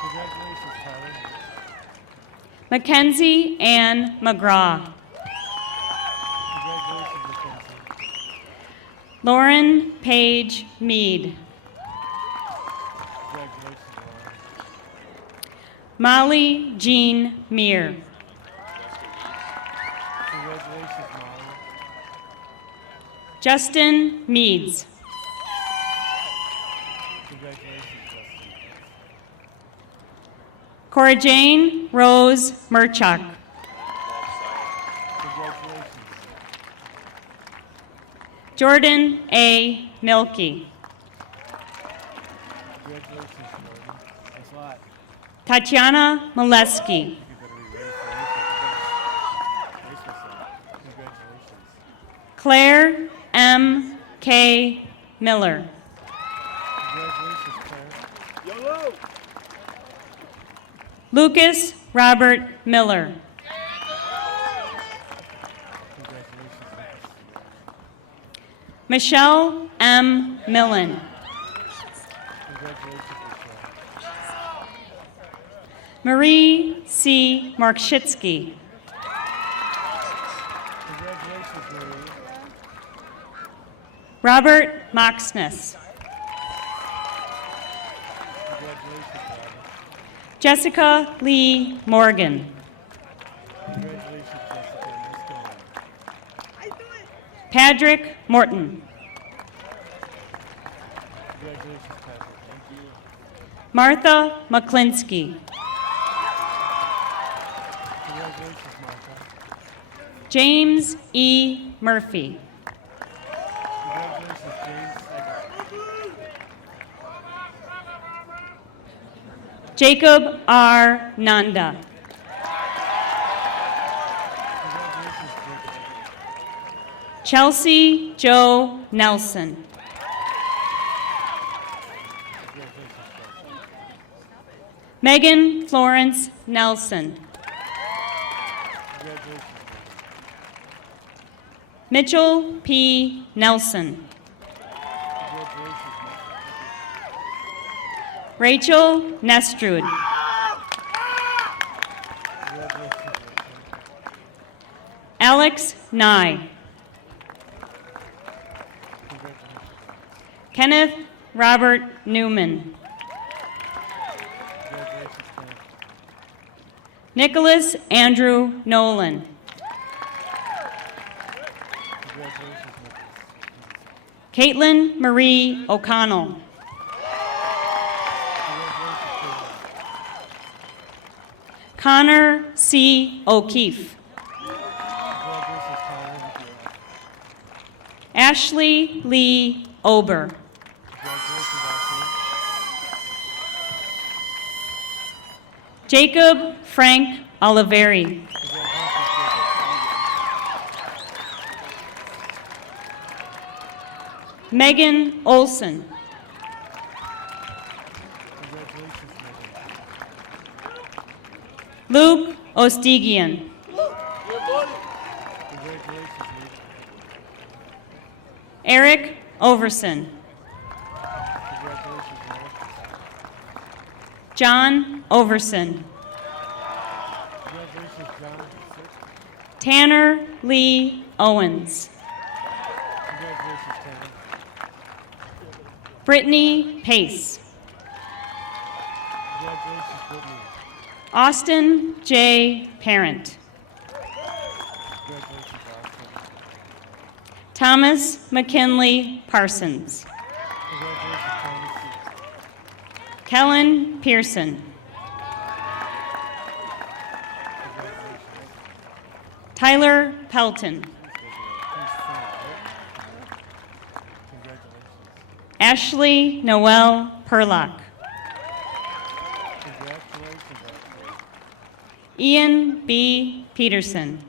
Congratulations, Tyler. Mackenzie Ann McGraw. Congratulations, Mackenzie. Lauren Page Mead. Congratulations, Lauren. Molly Jean Meir. Congratulations, Molly. Justin Meads. Congratulations, Justin. Cora Jane Rose Merchuk. Congratulations. Jordan A. Milky. Congratulations, Jordan. Thanks a lot. Tatiana Molesky. You better be ready for anything. You better brace yourself. Congratulations. Claire M. K. Miller. Congratulations, Claire. Lucas Robert Miller. Congratulations, Lucas. Michelle M. Millen. Congratulations, Michelle. Marie C. Markshitsky. Congratulations, Marie. Robert Moxness. Congratulations, Robert. Jessica Lee Morgan. Congratulations, Jessica. Nice going. Patrick Morton. Congratulations, Patrick. Thank you. Martha McClinsky. Congratulations, Martha. James E. Murphy. Congratulations, James. Jacob R. Nanda. Chelsea Joe Nelson. Megan Florence Nelson. Mitchell P. Nelson. Rachel Nestrud. Alex Nye. Kenneth Robert Newman. Nicholas Andrew Nolan. Caitlin Marie O'Connell. Connor C. O'Keefe. Ashley Lee Ober. Jacob Frank Oliveri. Megan Olson. Luke Ostigian. Eric Overson. John Overson. Tanner Lee Owens. Brittany Pace. Austin J. Parent. Thomas McKinley Parsons. Kellen Pearson. Tyler Pelton. Ashley Noel Perlock. Ian B. Peterson.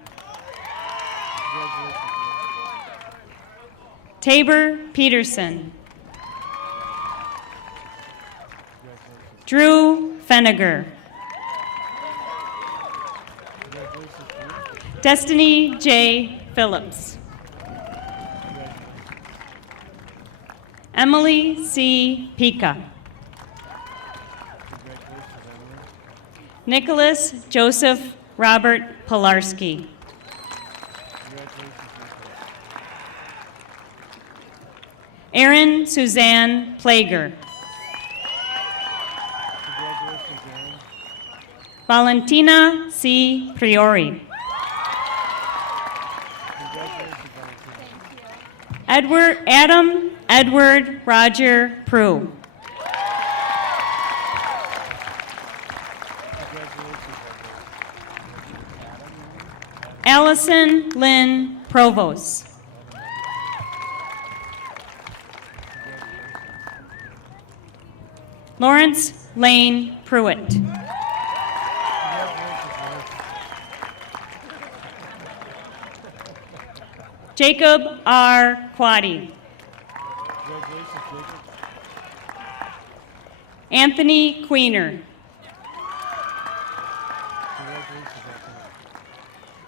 Tabor Peterson. Drew Feniger. Destiny J. Phillips. Emily C. Pica. Nicholas Joseph Robert Pilarski. Erin Suzanne Plager. Valentina C. Priori. Adam Edward Roger Prue. Allison Lynn Provost. Lawrence Lane Pruitt. Jacob R. Quaddy. Anthony Queener.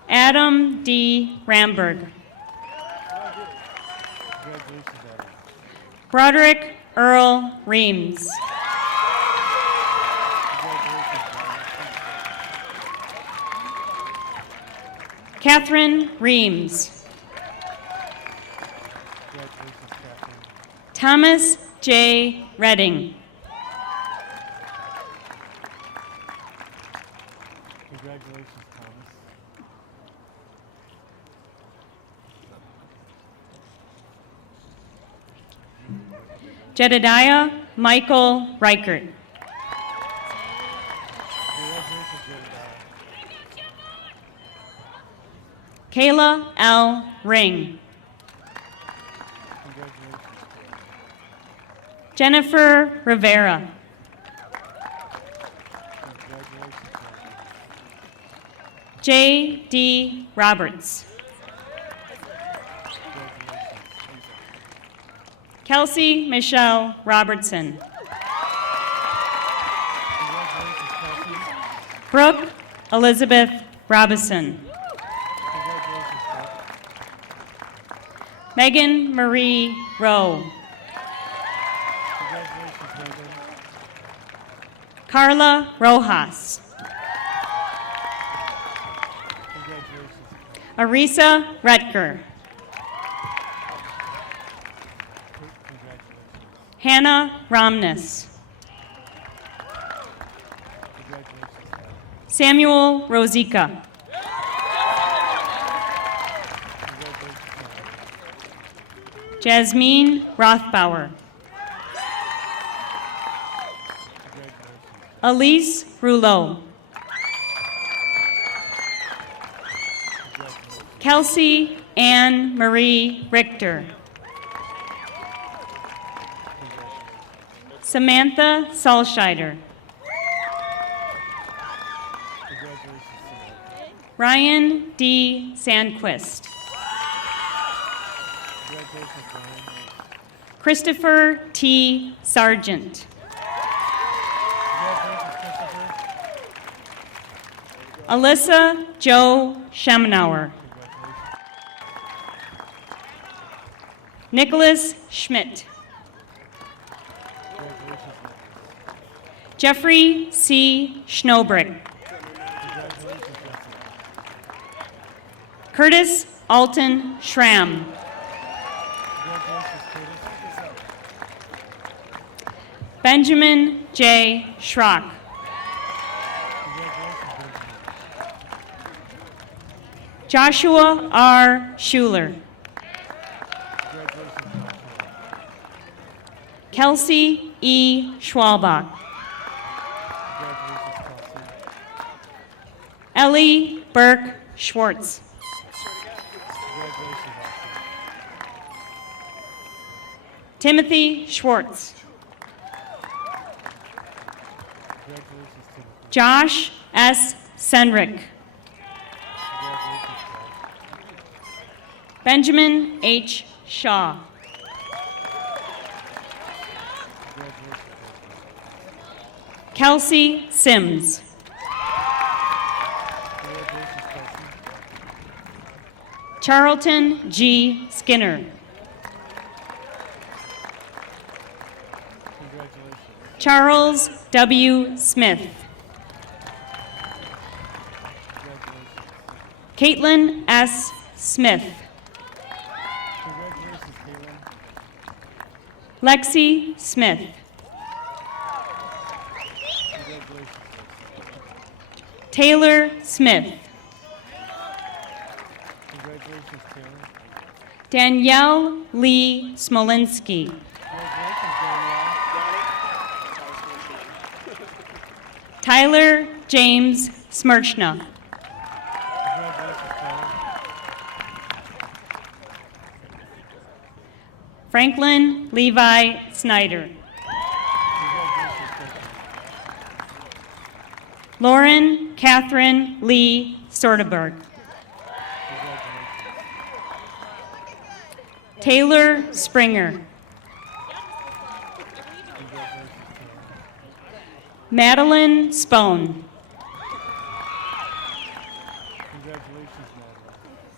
Adam D. Ramberg. Broderick Earl Reams. Catherine Reams. Thomas J. Redding. Congratulations, Thomas. Jedediah Michael Reichert. Congratulations, Jedediah. Kayla L. Ring. Congratulations, Kayla. Jennifer Rivera. J.D. Roberts. Kelsey Michelle Robertson. Brooke Elizabeth Robison. Megan Marie Rowe. Carla Rojas. Arisa Retker. Hannah Romness. Samuel Rosica. Jasmine Rothbauer. Elise Rouleau. Kelsey Ann Marie Richter. Samantha Salscheider. Ryan D. Sandquist. Christopher T. Sargent. Alyssa Jo Schemenauer. Nicholas Schmidt. Jeffrey C. Schnobrick. Curtis Alton Schramm. Benjamin J. Schrock. Joshua R. Schuler. Kelsey E. Schwalbach. Ellie Burke Schwartz. Timothy Schwartz. Josh S. Senrick. Benjamin H. Shaw. Kelsey Sims. Charlton G. Skinner. Charles W. Smith. Caitlin S. Smith. Lexi Smith. Taylor Smith. Danielle Lee Smolinski. Tyler James Smirchna. Franklin Levi Snyder. Lauren Catherine Lee Sorteberg. Taylor Springer. Madeline Spone.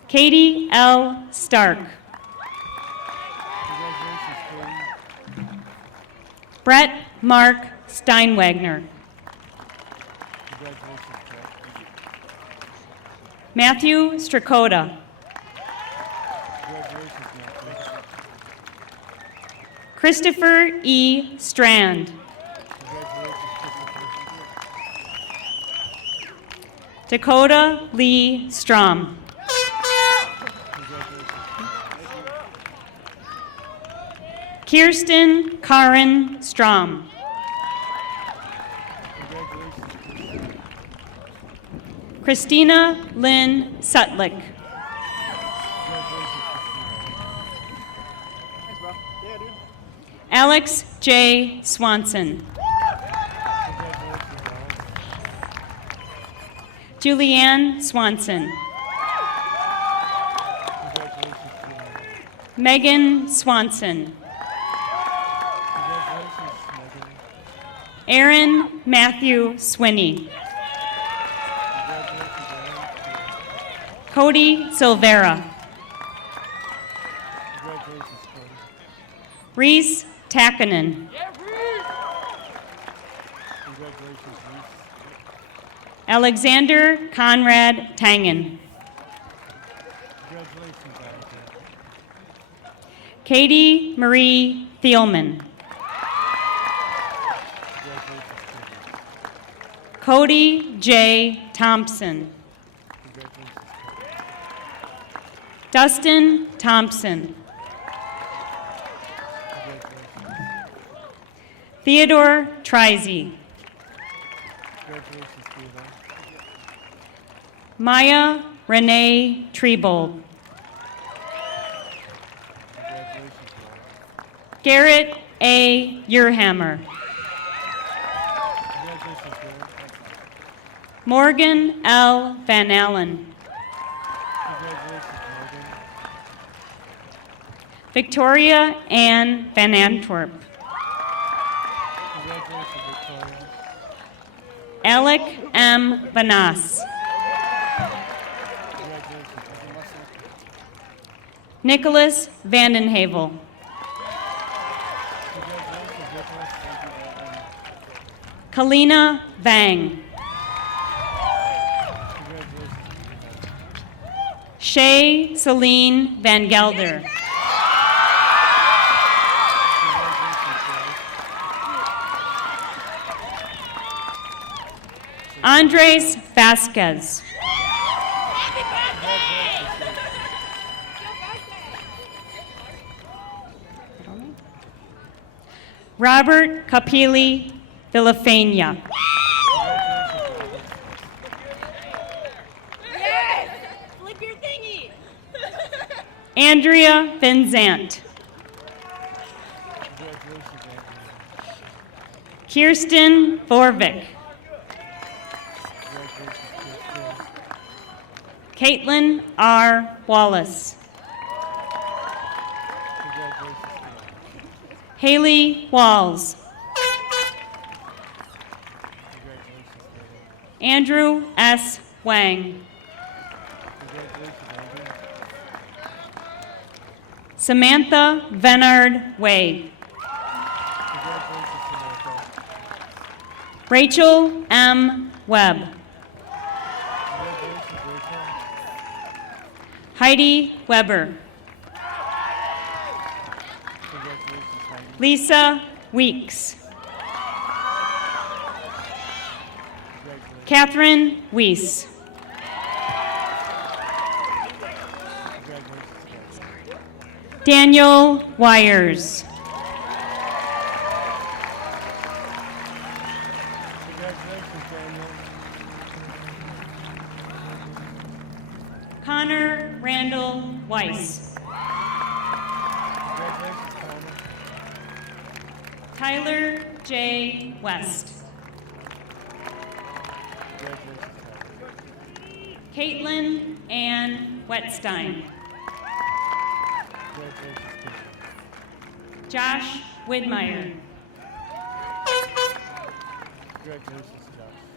Katie L. Stark. Brett Mark Steinwagner. Matthew Strakota. Christopher E. Strand. Dakota Lee Strom. Kirsten Karen Strom. Christina Lynn Sutlick. Alex J. Swanson. Julianne Swanson. Megan Swanson. Aaron Matthew Swinney. Cody Silvera. Reese Takanen. Alexander Conrad Tangen. Katie Marie Thielman. Cody J. Thompson. Dustin Thompson. Theodore Trizy. Maya Renee Trebold. Garrett A. Yerhammer. Morgan L. Van Allen. Victoria Ann Van Antwerp. Alec M. Vanas. Nicholas Vandenhavel. Kalina Vang. Shay Celine Van Gelder. Andres Vasquez. Robert Capili Villafania. Yes! Flip your thingy! Andrea Vinzant. Kirsten Vorvik. Caitlin R. Wallace. Haley Walls. Andrew S. Wang. Samantha Venard Wade. Rachel M. Webb. Heidi Weber. Lisa Weeks. Catherine Weiss. Daniel Wires. Connor Randall Weiss. Tyler J. West. Caitlin Ann Wetstein. Josh Widmeyer.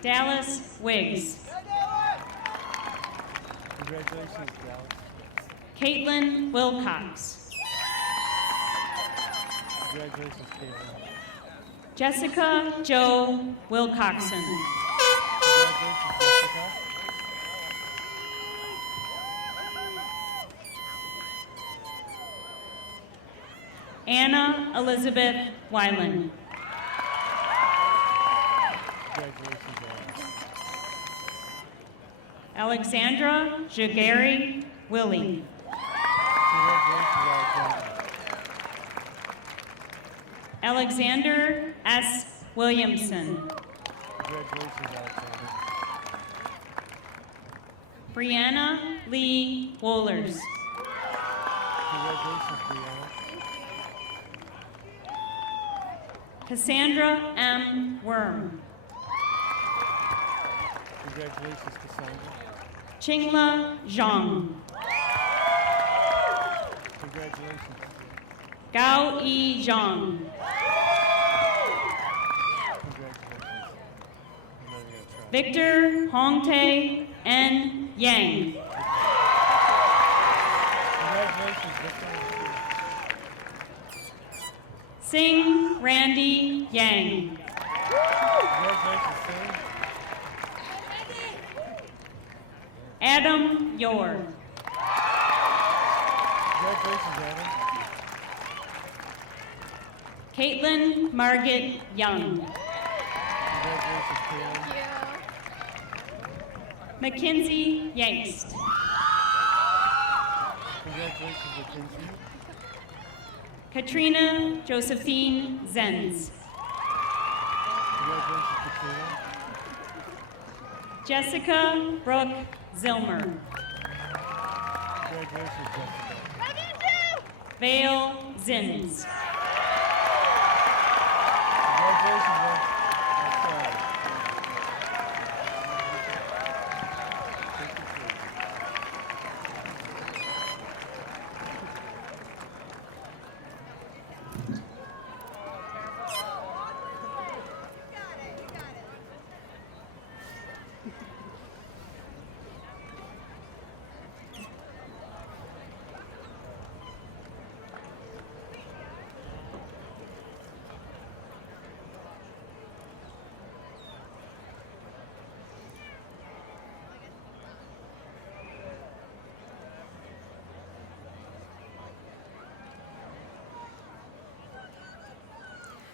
Dallas Wiggs. Caitlin Wilcox. Jessica Jo Wilcoxon. Anna Elizabeth Weiland. Alexandra Jagari Willie. Alexander S. Williamson. Brianna Lee Wohlers. Cassandra M. Worm. Congratulations, Cassandra. Qingla Zhang. Congratulations. Gao Yi Zhang. Congratulations. I'm not even gonna try. Victor Hongtae N. Yang. Congratulations, Victor. Sing Randy Yang. Congratulations, Sam. Adam Yor. Congratulations, Adam. Caitlin Margaret Young. Congratulations, Caitlin. Mackenzie Yangst. Congratulations, Mackenzie. Katrina Josephine Zenz. Congratulations, Katrina. Jessica Brooke Zilmer. Congratulations, Jessica. Vale Zins. Congratulations, Val. Outside. Take your seat.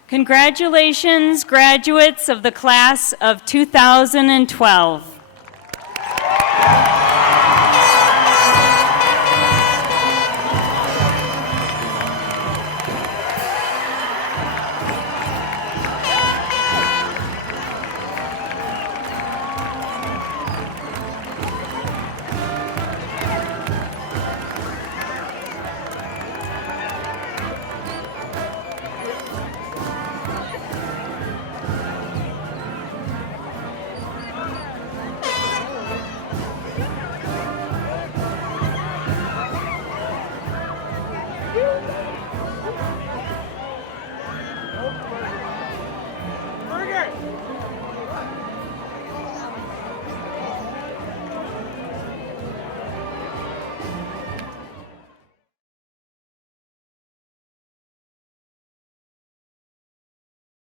Congratulations, graduates of the class of 2012.